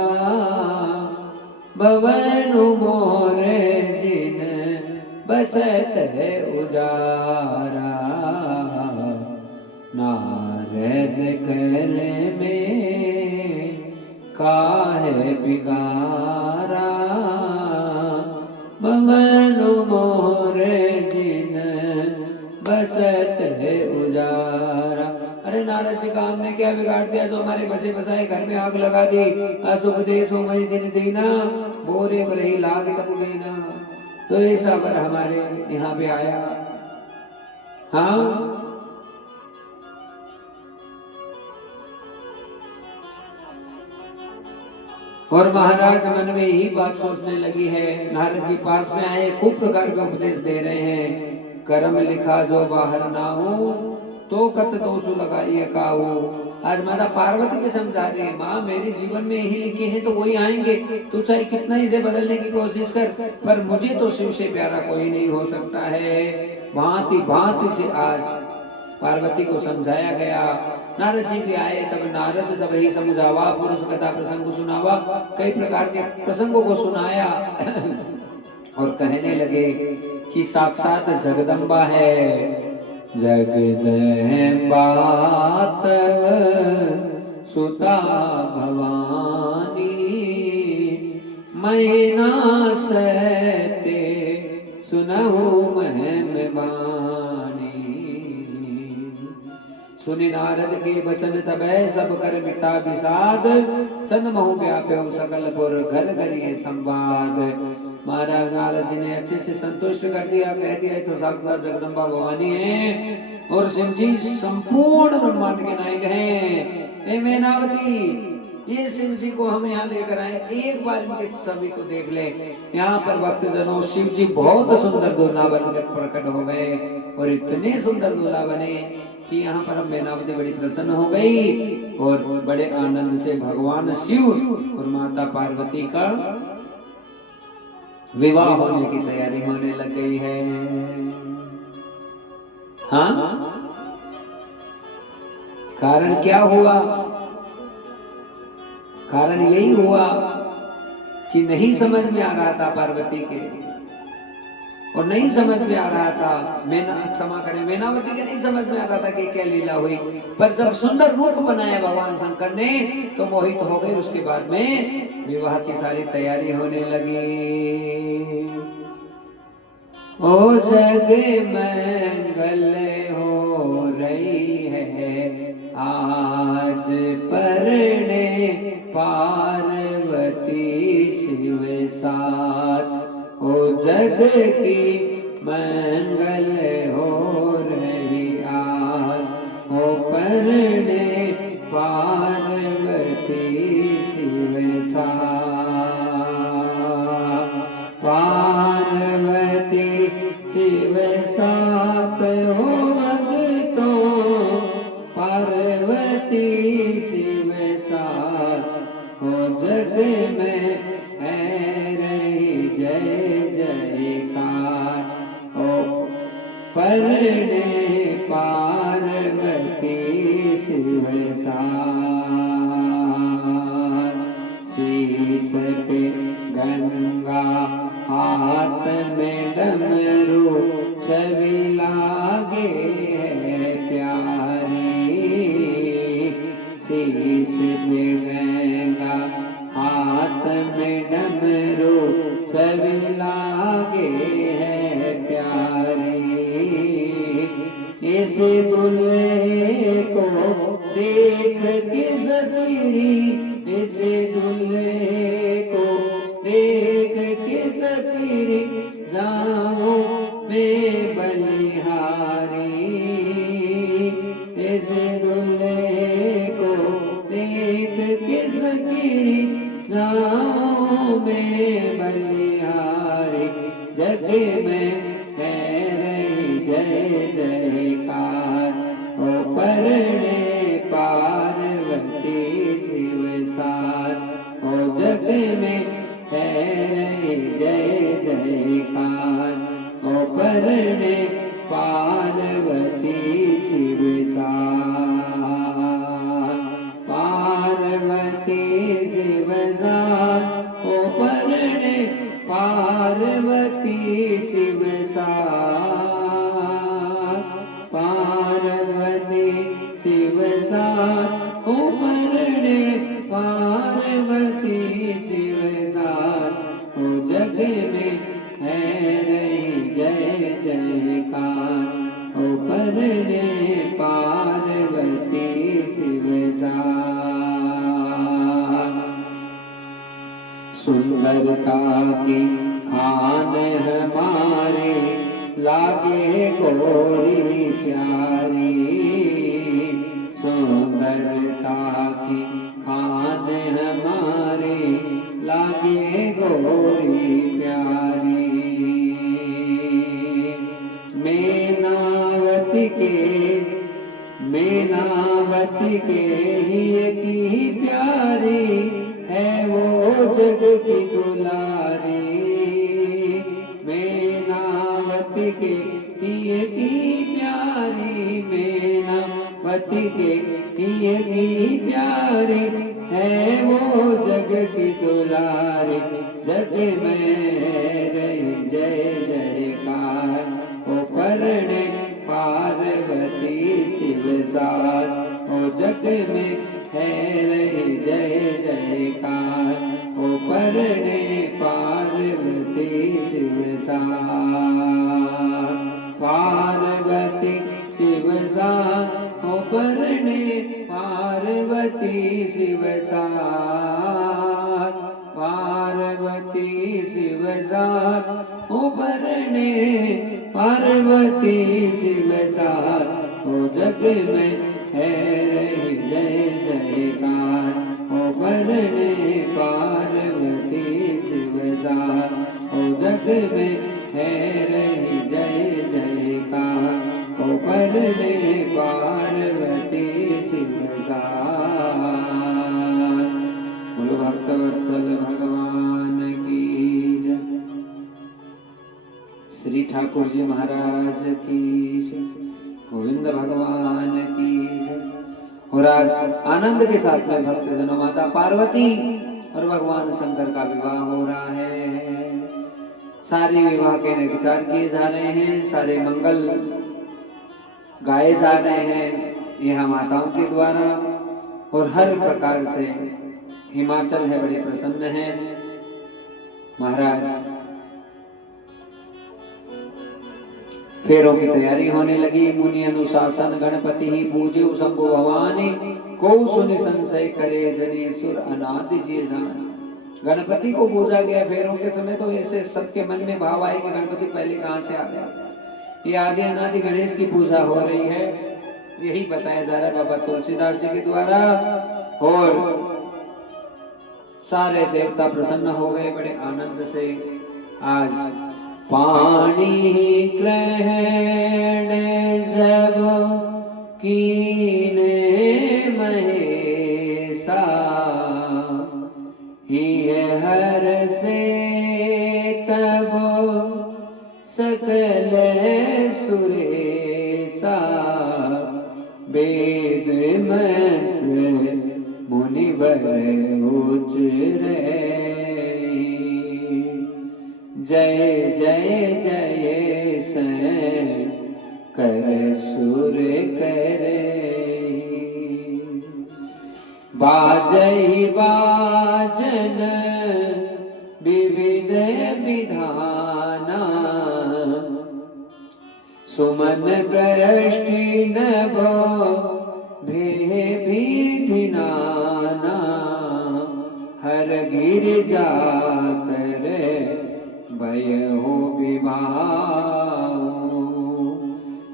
भवन मोर जिन बसत है उजारा। नारद करे में काहे बिगारा, भवन मोर जिन बसत है उजारा। अरे नारद जी का हमने क्या बिगाड़ दिया, जो हमारे बसे बसाए घर में आग लगा दी। अशुभ देश हो मई जिन दीना, बोरे बरही लाग तब गईना। तो ऐसा पर हमारे यहाँ पे आया। हाँ, और महाराज मन में यही बात सोचने लगी है। नारद जी पास में आए, खूब प्रकार का उपदेश दे रहे हैं। कर्म लिखा जो बाहर ना हो, तो कत दोष लगाइए काऊ। आज माता पार्वती की समझा रही है, माँ मेरे जीवन में यही लिखे हैं तो वही आएंगे, तू चाहे कितना इसे बदलने की कोशिश कर, पर मुझे तो शिव से प्यारा कोई नहीं हो सकता है। भांति भांति से आज पार्वती को समझाया गया। नारद जी भी आए, तब नारद सब ही समझावा, पुरुष कथा प्रसंग सुनावा, कई प्रकार के प्रसंगों को सुनाया। और कहने लगे कि साक्षात जगदम्बा है। जगदम्बा तव सुता भवानी, मैना सहते सुनहु महिम बानी। सुनि नारद के वचन तबै सब कर मिटा विषाद, चंद महु व्याप्यो सकलपुर घर घर ये संवाद। महाराज नारद जी ने अच्छे से संतुष्ट कर दिया, कह दिया तो साक्षात जगदम्बा भवानी है और शिव जी संपूर्ण ब्रह्मांड के नायक हैं। हे मैनावती, ये शिव जी को हम यहाँ लेकर आए, एक बार इनके सभी को देख ले। यहाँ पर भक्तजनों शिव जी बहुत सुंदर दूल्हा बनकर प्रकट हो गए और इतने सुंदर दूल्हा बने कि यहाँ पर मैनावती बड़ी प्रसन्न हो गई और बड़े आनंद से भगवान शिव और माता पार्वती का विवाह होने की तैयारी होने लग गई है। हाँ, कारण क्या हुआ? कारण यही हुआ कि नहीं समझ में आ रहा था पार्वती के, और नहीं समझ में आ रहा था क्षमा करें मैनावती के, नहीं समझ में आ रहा था कि क्या लीला हुई। पर जब सुंदर रूप बनाया भगवान शंकर ने तो मोहित हो गए। उसके बाद में विवाह की सारी तैयारी होने लगी। ओ जग मंगल हो रही है आज परणे पार्वती शिव साथ, ओ जग की मंगल हो रही आज, ओ परणे पार्वती शिव साथ। पार्वती शिव साथ हो भक्तों, पार्वती शिव साथ हो जग में है रही जय जयकार। ओ परणे पार्वती शिव साथ, शीश पे गंगा हाथ में डमरू छवि लागे है प्यारी। शीश पे गंगा हाथ में डमरू छवि लागे है प्यारी। इस दुल्हे को देख के सतीरी, इस दुल्हे को देख के सतीरी जाऊं मैं बलिहारी। इस दुल्हे को देख के सतीरी जाऊं मैं बलिहारी। जग में है रही जय जयकार, ओ परणे पार्वती शिव साथ, ओ जग में है रही जय जयकार, ओ परणे पार्वती शिव साथ। पार्वती शिव साथ, ओ परणे पार्वती शिव साथ। पार्वती शिव साथ, ओ परणे पार्वती शिव साथ, ओ जग में है रही जय जयकार, ओ परणे पार्वती शिव साथ। सुंदरता की खान हमारे लागे गोरी प्यारी। सुंदरता की खान हमारे लागे गोरी प्यारी। मेनावती के ही की प्यारी है वो जग की दुलारी। मेनावती के ही की प्यारी, मेनावती के ही की प्यारी है वो जग की दुलारी। जग में रही शिव सार, ओ जग में है रही जय जयकार, ओ परणे पार्वती शिव सार, पार्वती शिव सार, ओ परणे पार्वती शिव सार, पार्वती शिव सार, ओ परणे पार्वती शिव सार, ओ जग में है रही जय जयकार, ओ परणे पार्वती शिव सार, ओ जग में है रही जय जयकार, ओ परणे पार्वती शिव सार। बोलो भक्तवत्सल भगवान की जय। श्री ठाकुर जी महाराज की जय, गोविंद भगवान की जय। और आज आनंद के साथ में भक्तजनों माता पार्वती और भगवान शंकर का विवाह हो रहा है। सारे विवाह के विचार किए जा रहे हैं, सारे मंगल गाए जा रहे हैं यहाँ माताओं के द्वारा, और हर प्रकार से हिमाचल है बड़े प्रसन्न है। महाराज फेरों की तैयारी होने लगी। मुनि अनुशासन गणपति ही पूजे शंभु भवानी, को सुनि संशय करे जने सुर अनादि जिय जान। गणपति को पूजा गया फेरों के समय, तो ऐसे सबके मन में भाव आए कि गणपति पहले कहां से आ गया। ये आदि अनादि गणेश की पूजा हो रही है, यही बताया जा रहा है बाबा तुलसीदास जी के द्वारा। और सारे देवता प्रसन्न हो गए बड़े आनंद से। आज पानी ग्रहण सब कीने महेशा, ही हर से तब सकल सुरेशा, वेद मंत्र मुनिवर उचरे, जय जय जय कर सुर करे, बाजहि बाजन विविध विधाना, सुमन वृष्टि नभो भेभी नाना, हर गिरिजा कर भयो विभाव,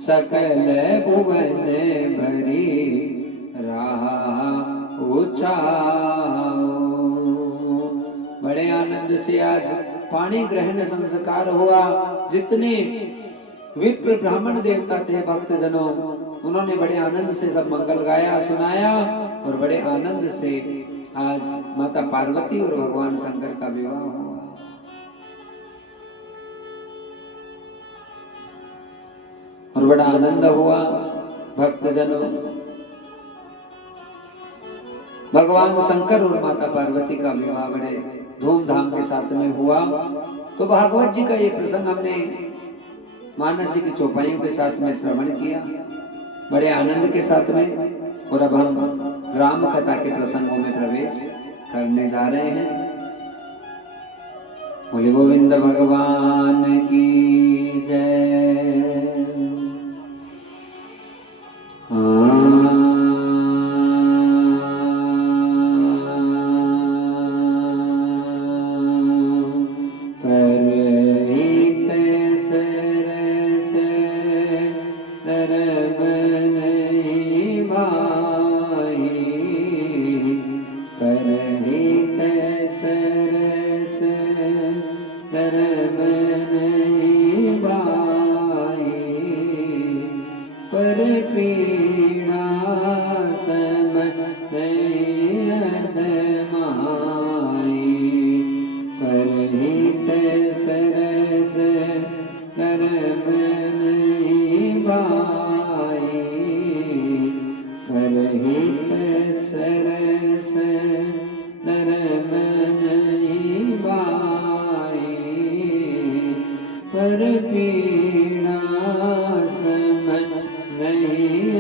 सकल भुवन भरी रहा उचाओ। बड़े आनंद से आज पाणी ग्रहण संस्कार हुआ। जितने विप्र ब्राह्मण देवता थे भक्तजनों, उन्होंने बड़े आनंद से सब मंगल गाया सुनाया, और बड़े आनंद से आज माता पार्वती और भगवान शंकर का विवाह हुआ। और बड़ा आनंद हुआ भक्तजनों। भगवान शंकर और माता पार्वती का विवाह बड़े धूमधाम के साथ में हुआ। तो भागवत जी का ये प्रसंग हमने मानस जी की चौपाइयों के साथ में श्रवण किया बड़े आनंद के साथ में। और अब हम राम कथा के प्रसंगों में प्रवेश करने जा रहे हैं। बोले गोविंद भगवान की जय। पर पीड़ा समझ नहीं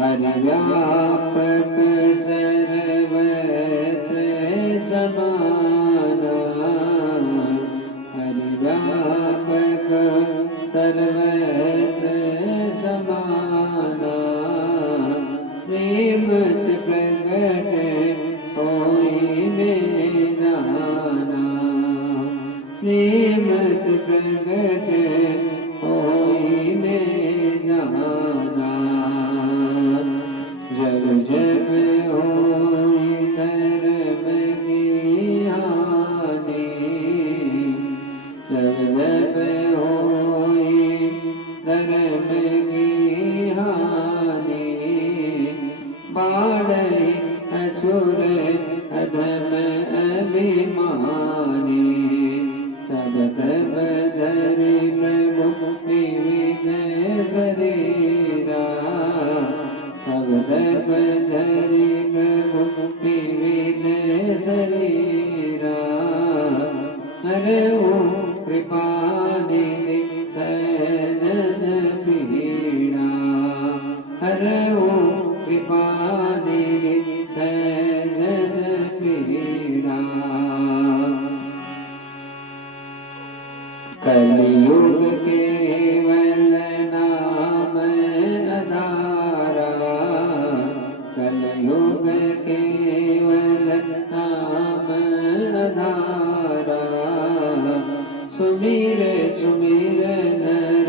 हरि व्यापक सर्वत्र समाना, हरि व्यापक सर्वत्र समाना, प्रेमत प्रगट होई में जाना, प्रेमत प्रगट होई में जाना, जब जब होई धर्म की हानि, जब जब होई धर्म की हानि, बाढ़ई असुर अधम अभिमानी, तब तब धरि प्रभु विविध शरीरा, तब तब धरि प्रभु विविध शरीरा, हरऊ कृपा निधि सजन पीड़ा, हरऊ कृपा निधि सजन पीड़ा, कलियुग केवल नाम आधारा, कलियुग केवल नाम आधारा, सुमिर सुमिर नर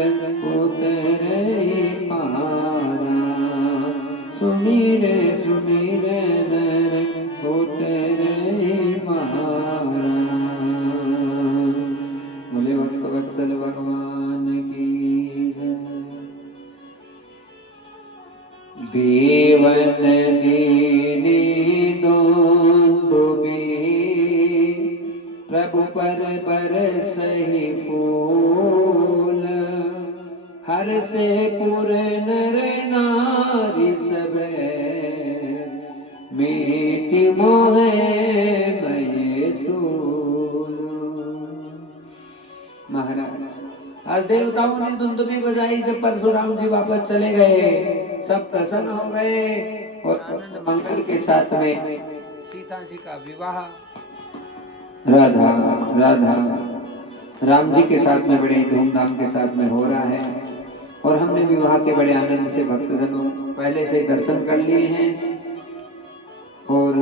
उतरहि पारा, सुमिर सुमिर नर उतरहि पारा। बोले भक्तवत्सल भगवान की जय। देवन दीनी दोन्दुबी, प्रभु पर बरसहि फूल, हर से पुर नर नारी सब, मीठी मोहे मये सूल। महाराज आज देवताओं ने धुंधुबी बजाई, जब परशुराम जी वापस चले गए सब प्रसन्न हो गए और आनंद मंगल के साथ में सीता जी का विवाह राधा राधा राम जी के साथ में बड़े धूमधाम के साथ में हो रहा है। और हमने विवाह के बड़े आनंद से भक्तजनों पहले से दर्शन कर लिए हैं। और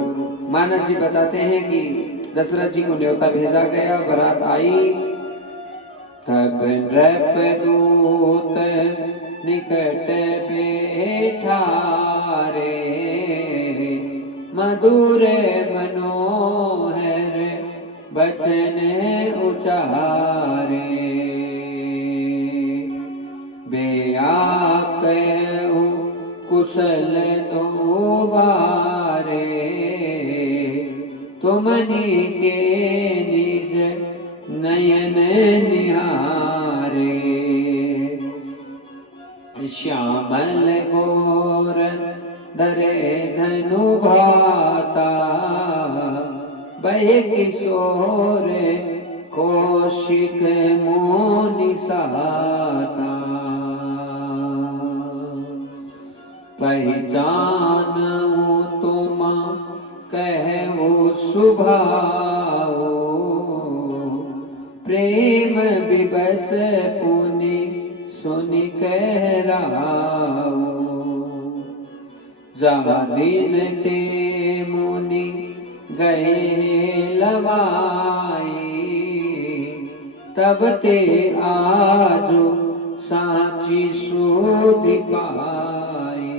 मानस जी बताते हैं कि दशरथ जी को न्योता भेजा गया, बारात आई, तब नृप दूत निकट बैठा रे, मधुर मनोहर बचन उचारे, बेया कहूँ कुशल दो बारे, तुमनी के निज नयन निहारे, श्यामल गोर धरे धनु भाता, बहे किशोर कौशिक मोनि साता, पहचानूं तुम कहूँ सुभाओ, प्रेम विबस पुनि सुनि कह रहाओ, जहाँ दिन ते मुनि गए लवाई, तब ते आजो साची सुधि पाई,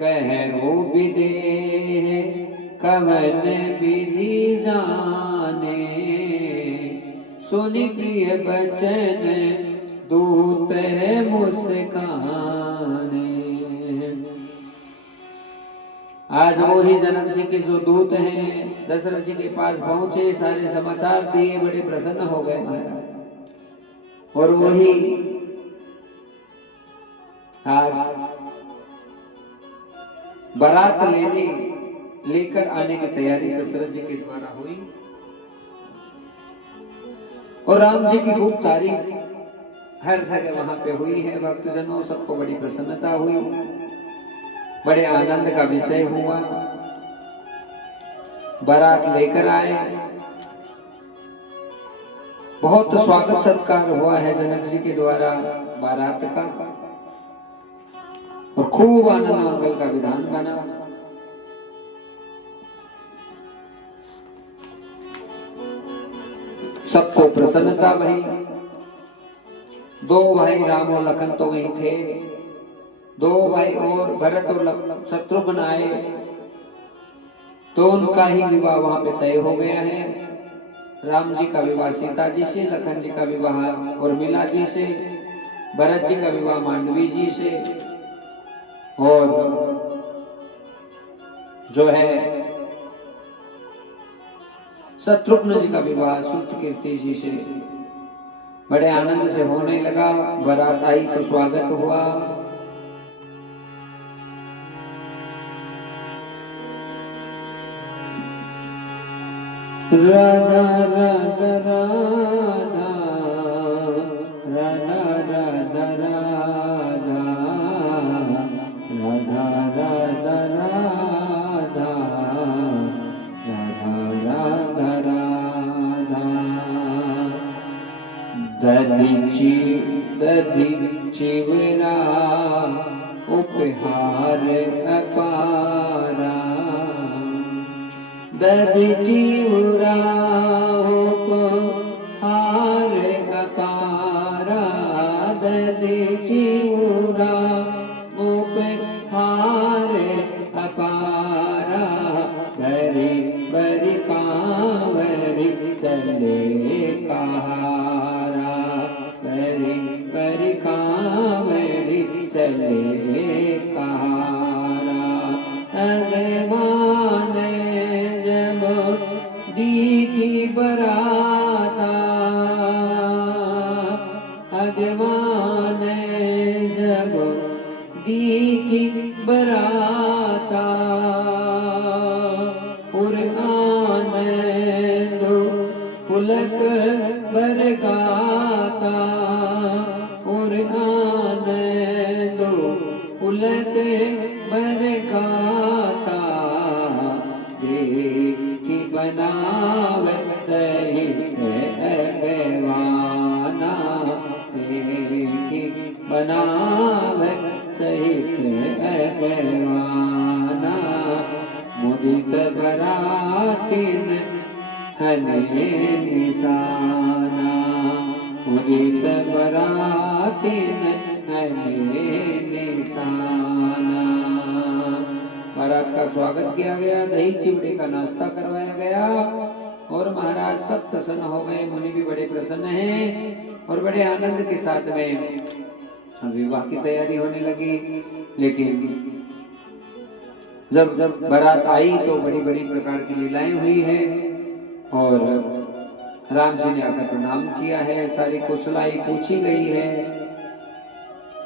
कहो विदेह कवन विधि जाने, सुनि प्रिय बचन दूत मुस्काने। आज वो ही जनक जी के जो दूत हैं दशरथ जी के पास पहुंचे, सारे समाचार दिए, बड़े प्रसन्न हो गए महाराज। और वही आज बारात लेकर आने की तैयारी दशरथ जी के द्वारा हुई और राम जी की खूब तारीफ हर जगह वहां पे हुई है। भक्तजनों सबको बड़ी प्रसन्नता हुई। बड़े आनंद का विषय हुआ। बारात लेकर आए, बहुत स्वागत सत्कार हुआ है जनक जी के द्वारा बारात का, और खूब आनंद मंगल का विधान बना। सबको प्रसन्नता भई। दो भाई राम और लखन तो वहीं थे, दो भाई और भरत और शत्रुघ्न आए, तो उनका ही विवाह वहां पे तय हो गया है। राम जी का विवाह सीता जी से, लखन जी का विवाह उर्मिला जी से, भरत जी का विवाह मांडवी जी से, और जो है शत्रुघ्न जी का विवाह श्रुतकीर्ति जी से बड़े आनंद से होने लगा। बारात आई तो स्वागत हुआ। राधा राधा राधा राधा राधा राधा राधा राधा राधा राधा राधा दधि चिवरा उपहार अपारा, दधि चिवरा उपहार अपारा, दधि चिवरा उपहार अपारा, बरी बरी कांवरी चले कहारा, बरी बरी कांवरी चले कहारा। अगवान जब दीखी बराता, अगवान जब दीखी बराता, पुरान दो पुलक बरगाता, पुरान दो पुलक बरगाता, देखी बनाव सहित अगवाना, देखी बनाव सहित अगवाना, मुदित बरातिन हने निशाना, मुदित बरातिन हने निशाना। बारात का स्वागत किया गया, दही चिवड़े का नाश्ता करवाया गया, और महाराज सब प्रसन्न हो गए। मुनि भी बड़े प्रसन्न हैं, और बड़े आनंद के साथ में विवाह की तैयारी होने लगी। लेकिन जब बारात आई तो बड़ी बड़ी प्रकार की लीलाएं हुई है, और राम जी ने आकर प्रणाम किया है, सारी कुशलाई पूछी गई है।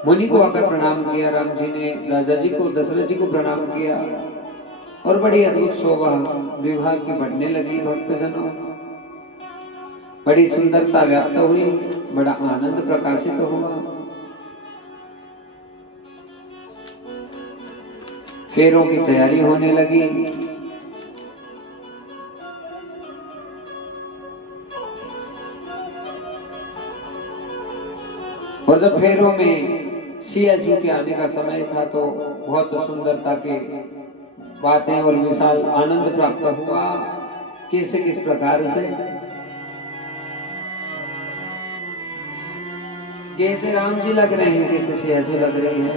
मुनि को आकर प्रणाम किया राम जी ने, राजा जी को, दशरथ जी को प्रणाम किया, और बड़ी अद्भुत शोभा विवाह की बढ़ने लगी। भक्तजनों, बड़ी सुंदरता व्याप्त हुई, बड़ा आनंद प्रकाशित हुआ। फेरों की तैयारी होने लगी। और जब फेरों में सिया जी के आने का समय था तो बहुत सुंदरता के बातें और विशाल आनंद प्राप्त हुआ। किस प्रकार से, जैसे राम जी लग रहे हैं, कैसे सिया जी लग रही है।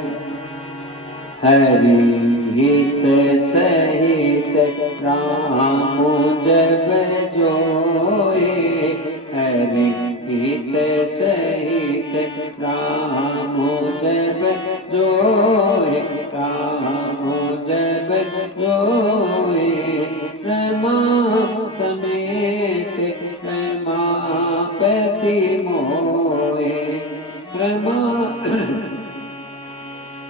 हरि हित सहित राम जब जोए, हरि हित सहित राम जब जोए, राम जब जोए, रमा समेत रमापति मोए, रमा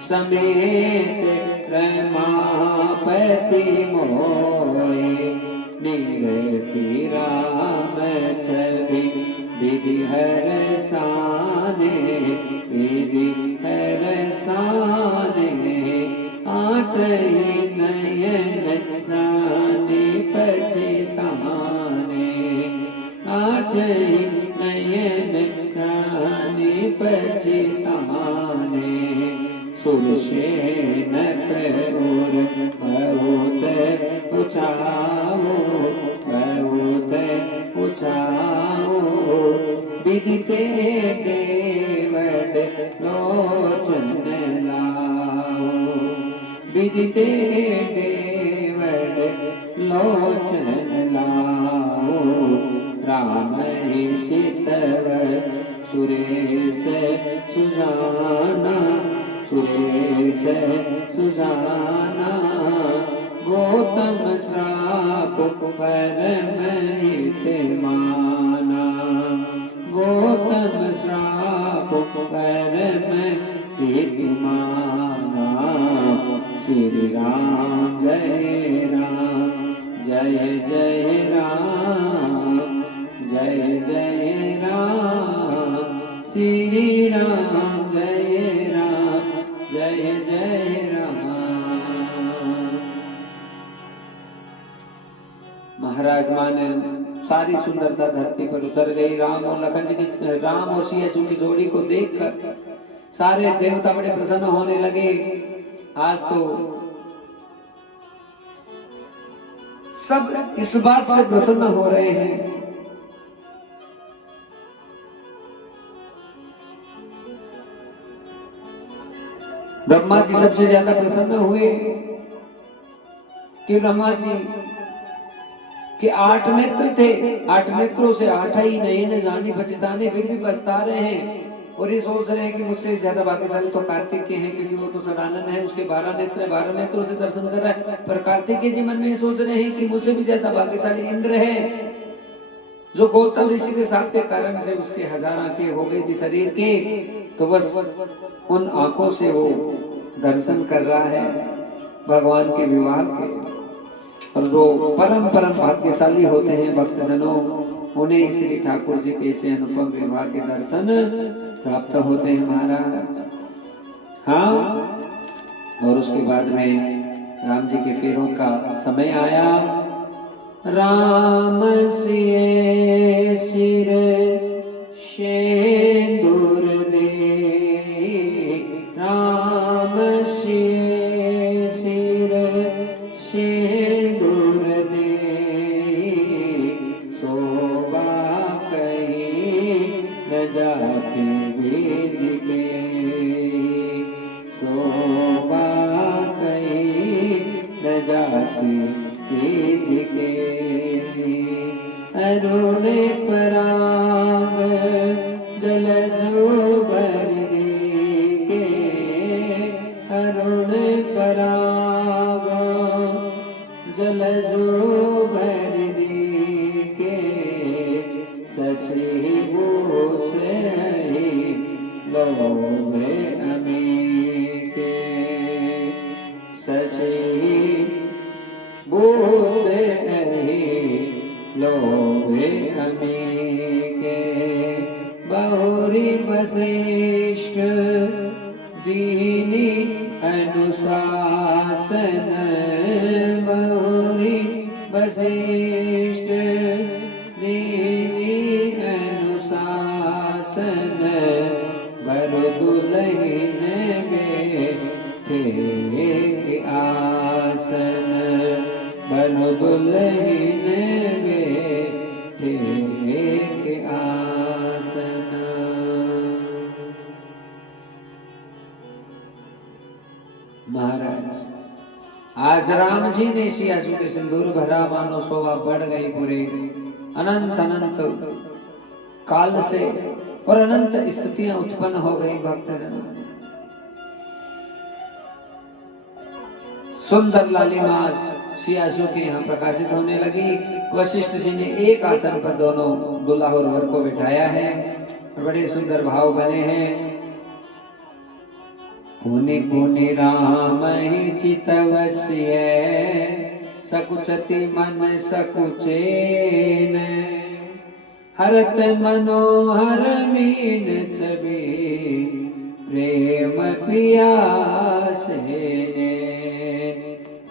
समेत रमापति मोए, निरखी राम छवि विधि हर साने, विधि हर साने, आठ आठहि नयन प्राणी पछताने, आठहि नयन प्राणी पछताने, सुरसेन प्रभुर बहुत उचाओ, बहुत उचाओ, विदिते देवड लोचन लाओ, विदिते देवड लोचन लाओ, राम ही चितव सुरेश सुजाना, सुरेश सुजाना, गौतम श्राप परम हित माना, गौतम श्राप परम हित माना, श्री राम जय राम, जय जय राम, जय जय राम, श्री राम जय राम, जय जय राम। महाराज माने सारी सुंदरता धरती पर उतर गई। राम और लखन जी की, राम और सिया जी की जोड़ी को देखकर सारे देवता बड़े प्रसन्न होने लगे। आज तो सब इस बात से प्रसन्न हो रहे हैं ब्रह्मा जी सबसे ज्यादा प्रसन्न हुए कि ब्रह्मा जी के 8 नेत्र थे, 8 नेत्रों से 8 ही नयन जानी बचताने, फिर भी बचता रहे हैं और ये सोच रहे हैं कि मुझसे ज्यादा भाग्यशाली तो कार्तिकेय हैं, क्योंकि वो तो सदानंद है, उसके 12 नेत्र है, 12 नेत्रों से दर्शन कर रहा है। पर कार्तिकेय जी मन में सोच रहे हैं कि मुझसे भी ज्यादा भाग्यशाली इंद्र है, जो गौतम ऋषि के साथ के कारण से उसके 1000 आंखें हो गई थी शरीर के, तो बस उन आंखों से वो दर्शन कर रहा है भगवान के विवाह के। और जो परम परम भाग्यशाली होते हैं भक्तजनों, उन्हें श्री ठाकुर जी के ऐसे अनुपम विवाह के दर्शन प्राप्त होते हैं महाराज। हाँ, और उसके बाद में राम जी के फेरों का समय आया। राम सिए सिर शेंदूर दे, राम सिए सिर शेंदूर दे, शोभा कहीं न जाके वेद के, शोभा कहीं न जाके वेद के, अरुण पराग जलजो भर के, अरुण पराग जलजो भर के, शशि भूष लोभे अमीके, शशि भूष लोभे अमीके, बहुरी वशिष्ठ दीनी अनुशासन, बहुरी वशिष्ठ दीनी अनुशासन, वर दुल्हन बैठे के आसन, वर दुल्हन बैठे के आसन। महाराज आज राम जी ने सिया जी के सिंदूर भरा, मानो शोभा बढ़ गई पूरे अनंत अनंत काल से, और अनंत स्थितियां उत्पन्न हो गई भक्तजनों। सुंदर लालिमा सिया जी के यहाँ प्रकाशित होने लगी। वशिष्ठ जी ने एक आसन पर दोनों दूल्हा और वर को बिठाया है और बड़े सुंदर भाव बने हैं। पुनि पुनि राम ही चितवस्य, सकुचति मन सकुचेन, हरत मनोहर मीन छवि, प्रेम पियासे ने,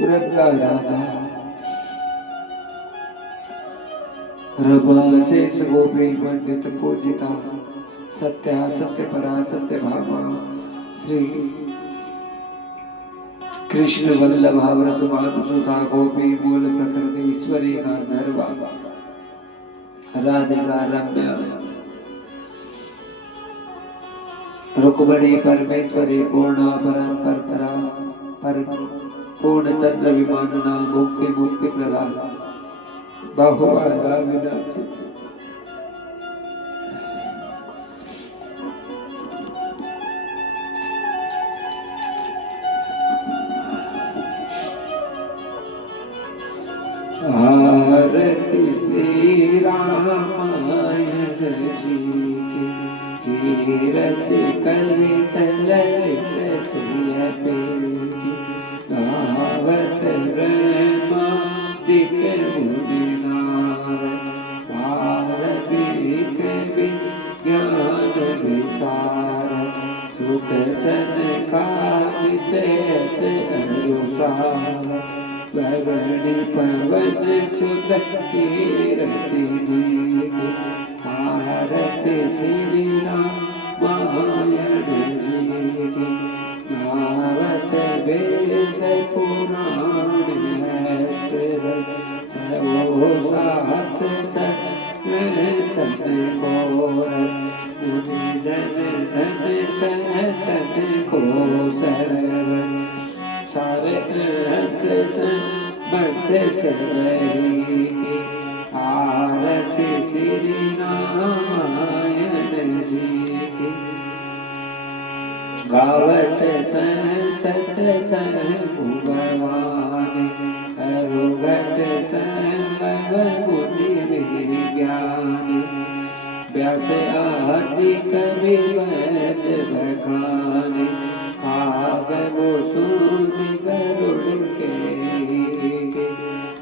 वृंदा राधा रमा शेष गोपी पंडित पूजिता सत्या सत्य परा सत्य भामा श्री कृष्ण वल्लभा वृषभानु सुधा गोपी मूल प्रकृति ईश्वरी का धर्वा राधिका रम्या रुक्मणी परमेश्वरी पूर्ण परतरा पर पूर्ण चंद्र विमानना मुक्ति मुक्ति प्रदान बहुबाधा विनाशी आरती श्री रामायण जी की कीरति कलित ललित सिय पेगी गावत रमा दिक मुनि नारद भारविक विज्ञान विसारद सुख सनकादि शेष अनुसार वरुणी पवन सुत कीरति आरती श्री रामायण जी की गावत वेद पुराण सर्वो शास्त्र तन को मुनि जन धन सहतन को सरव सारे मध्य सर्वही आरती श्री रामायण जी की गावत संतत भगवान अरुगत संभव मुनि विज्ञान व्यास आदि कवि वच बखान कागो सुनि गरुड़ के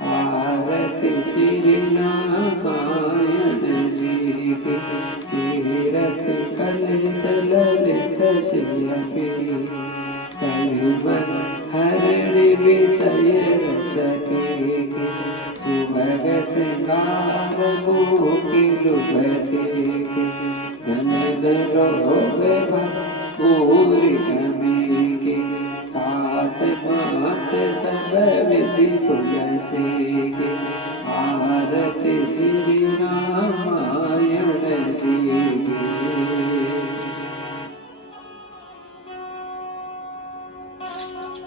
आरती श्री रामायण जी की कीरति कलित ललित सिय पेगी कलियुग हरिणि विषय रस पेगी सुभग श्रृंगार मोहि जुगति धन रोग भूरि अमीके तात मात सब विधि तुलसी के आरती श्री रामायण जी की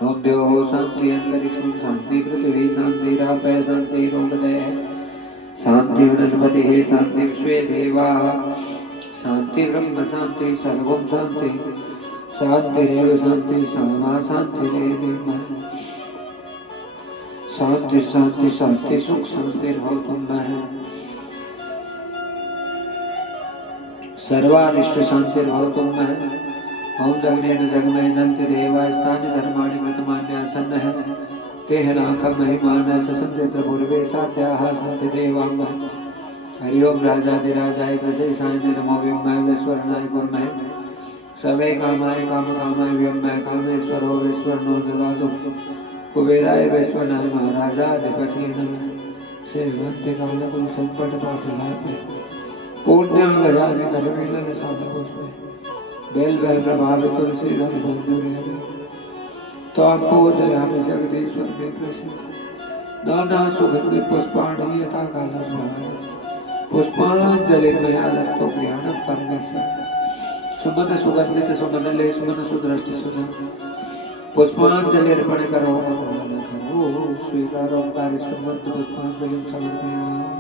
ओम द्यो शांति अंतरिक्ष शांति पृथ्वी शांति रापय शांति रोगदय शांति वनस्पति है शांति विश्वे देवा शांति ब्रह्म शांति सर्वम शांति शांति रेव शांति सर्वा शांति रेव शांति शांति शांति सुख शांति भवतुम है सर्वानिष्ट शांति भवतुम है ओम जगनेन जगमय जंति देवा स्थानि धर्माणि मृतमान्या सन्न है तेह नाकम महिमान ससंधित्र पूर्वे साध्याः सन्ति देवांग हरि ओम राजाधिराजाय प्रशेषाय नमो व्योमाय विश्वरणाय गुरुमय सर्वे कामाय कामकामाय व्योमाय कामेश्वरो विश्वरनो ददातु कुबेराय विश्वनाय महाराजाधिपति नमः सेवन्ते कालकुल संपट पाठलाय पुण्यं गजानि करविलन साधपुष्पे बेल बेल प्रभावित तुलसी धन मंजूरी हमें तो आप पूजयामि जगदीश्वर में प्रसिद्ध नाना सुगंधि पुष्पाणि यथा काला सुहास पुष्पांजलि मया दत्तो ज्ञान परमेश्वर सुमन सुगंधित सुमनले सुमन सुदृष्टि सुजन पुष्पांजलि अर्पण करो भगवान करो स्वीकार ओंकार पुष्पांजलि समर्पयामि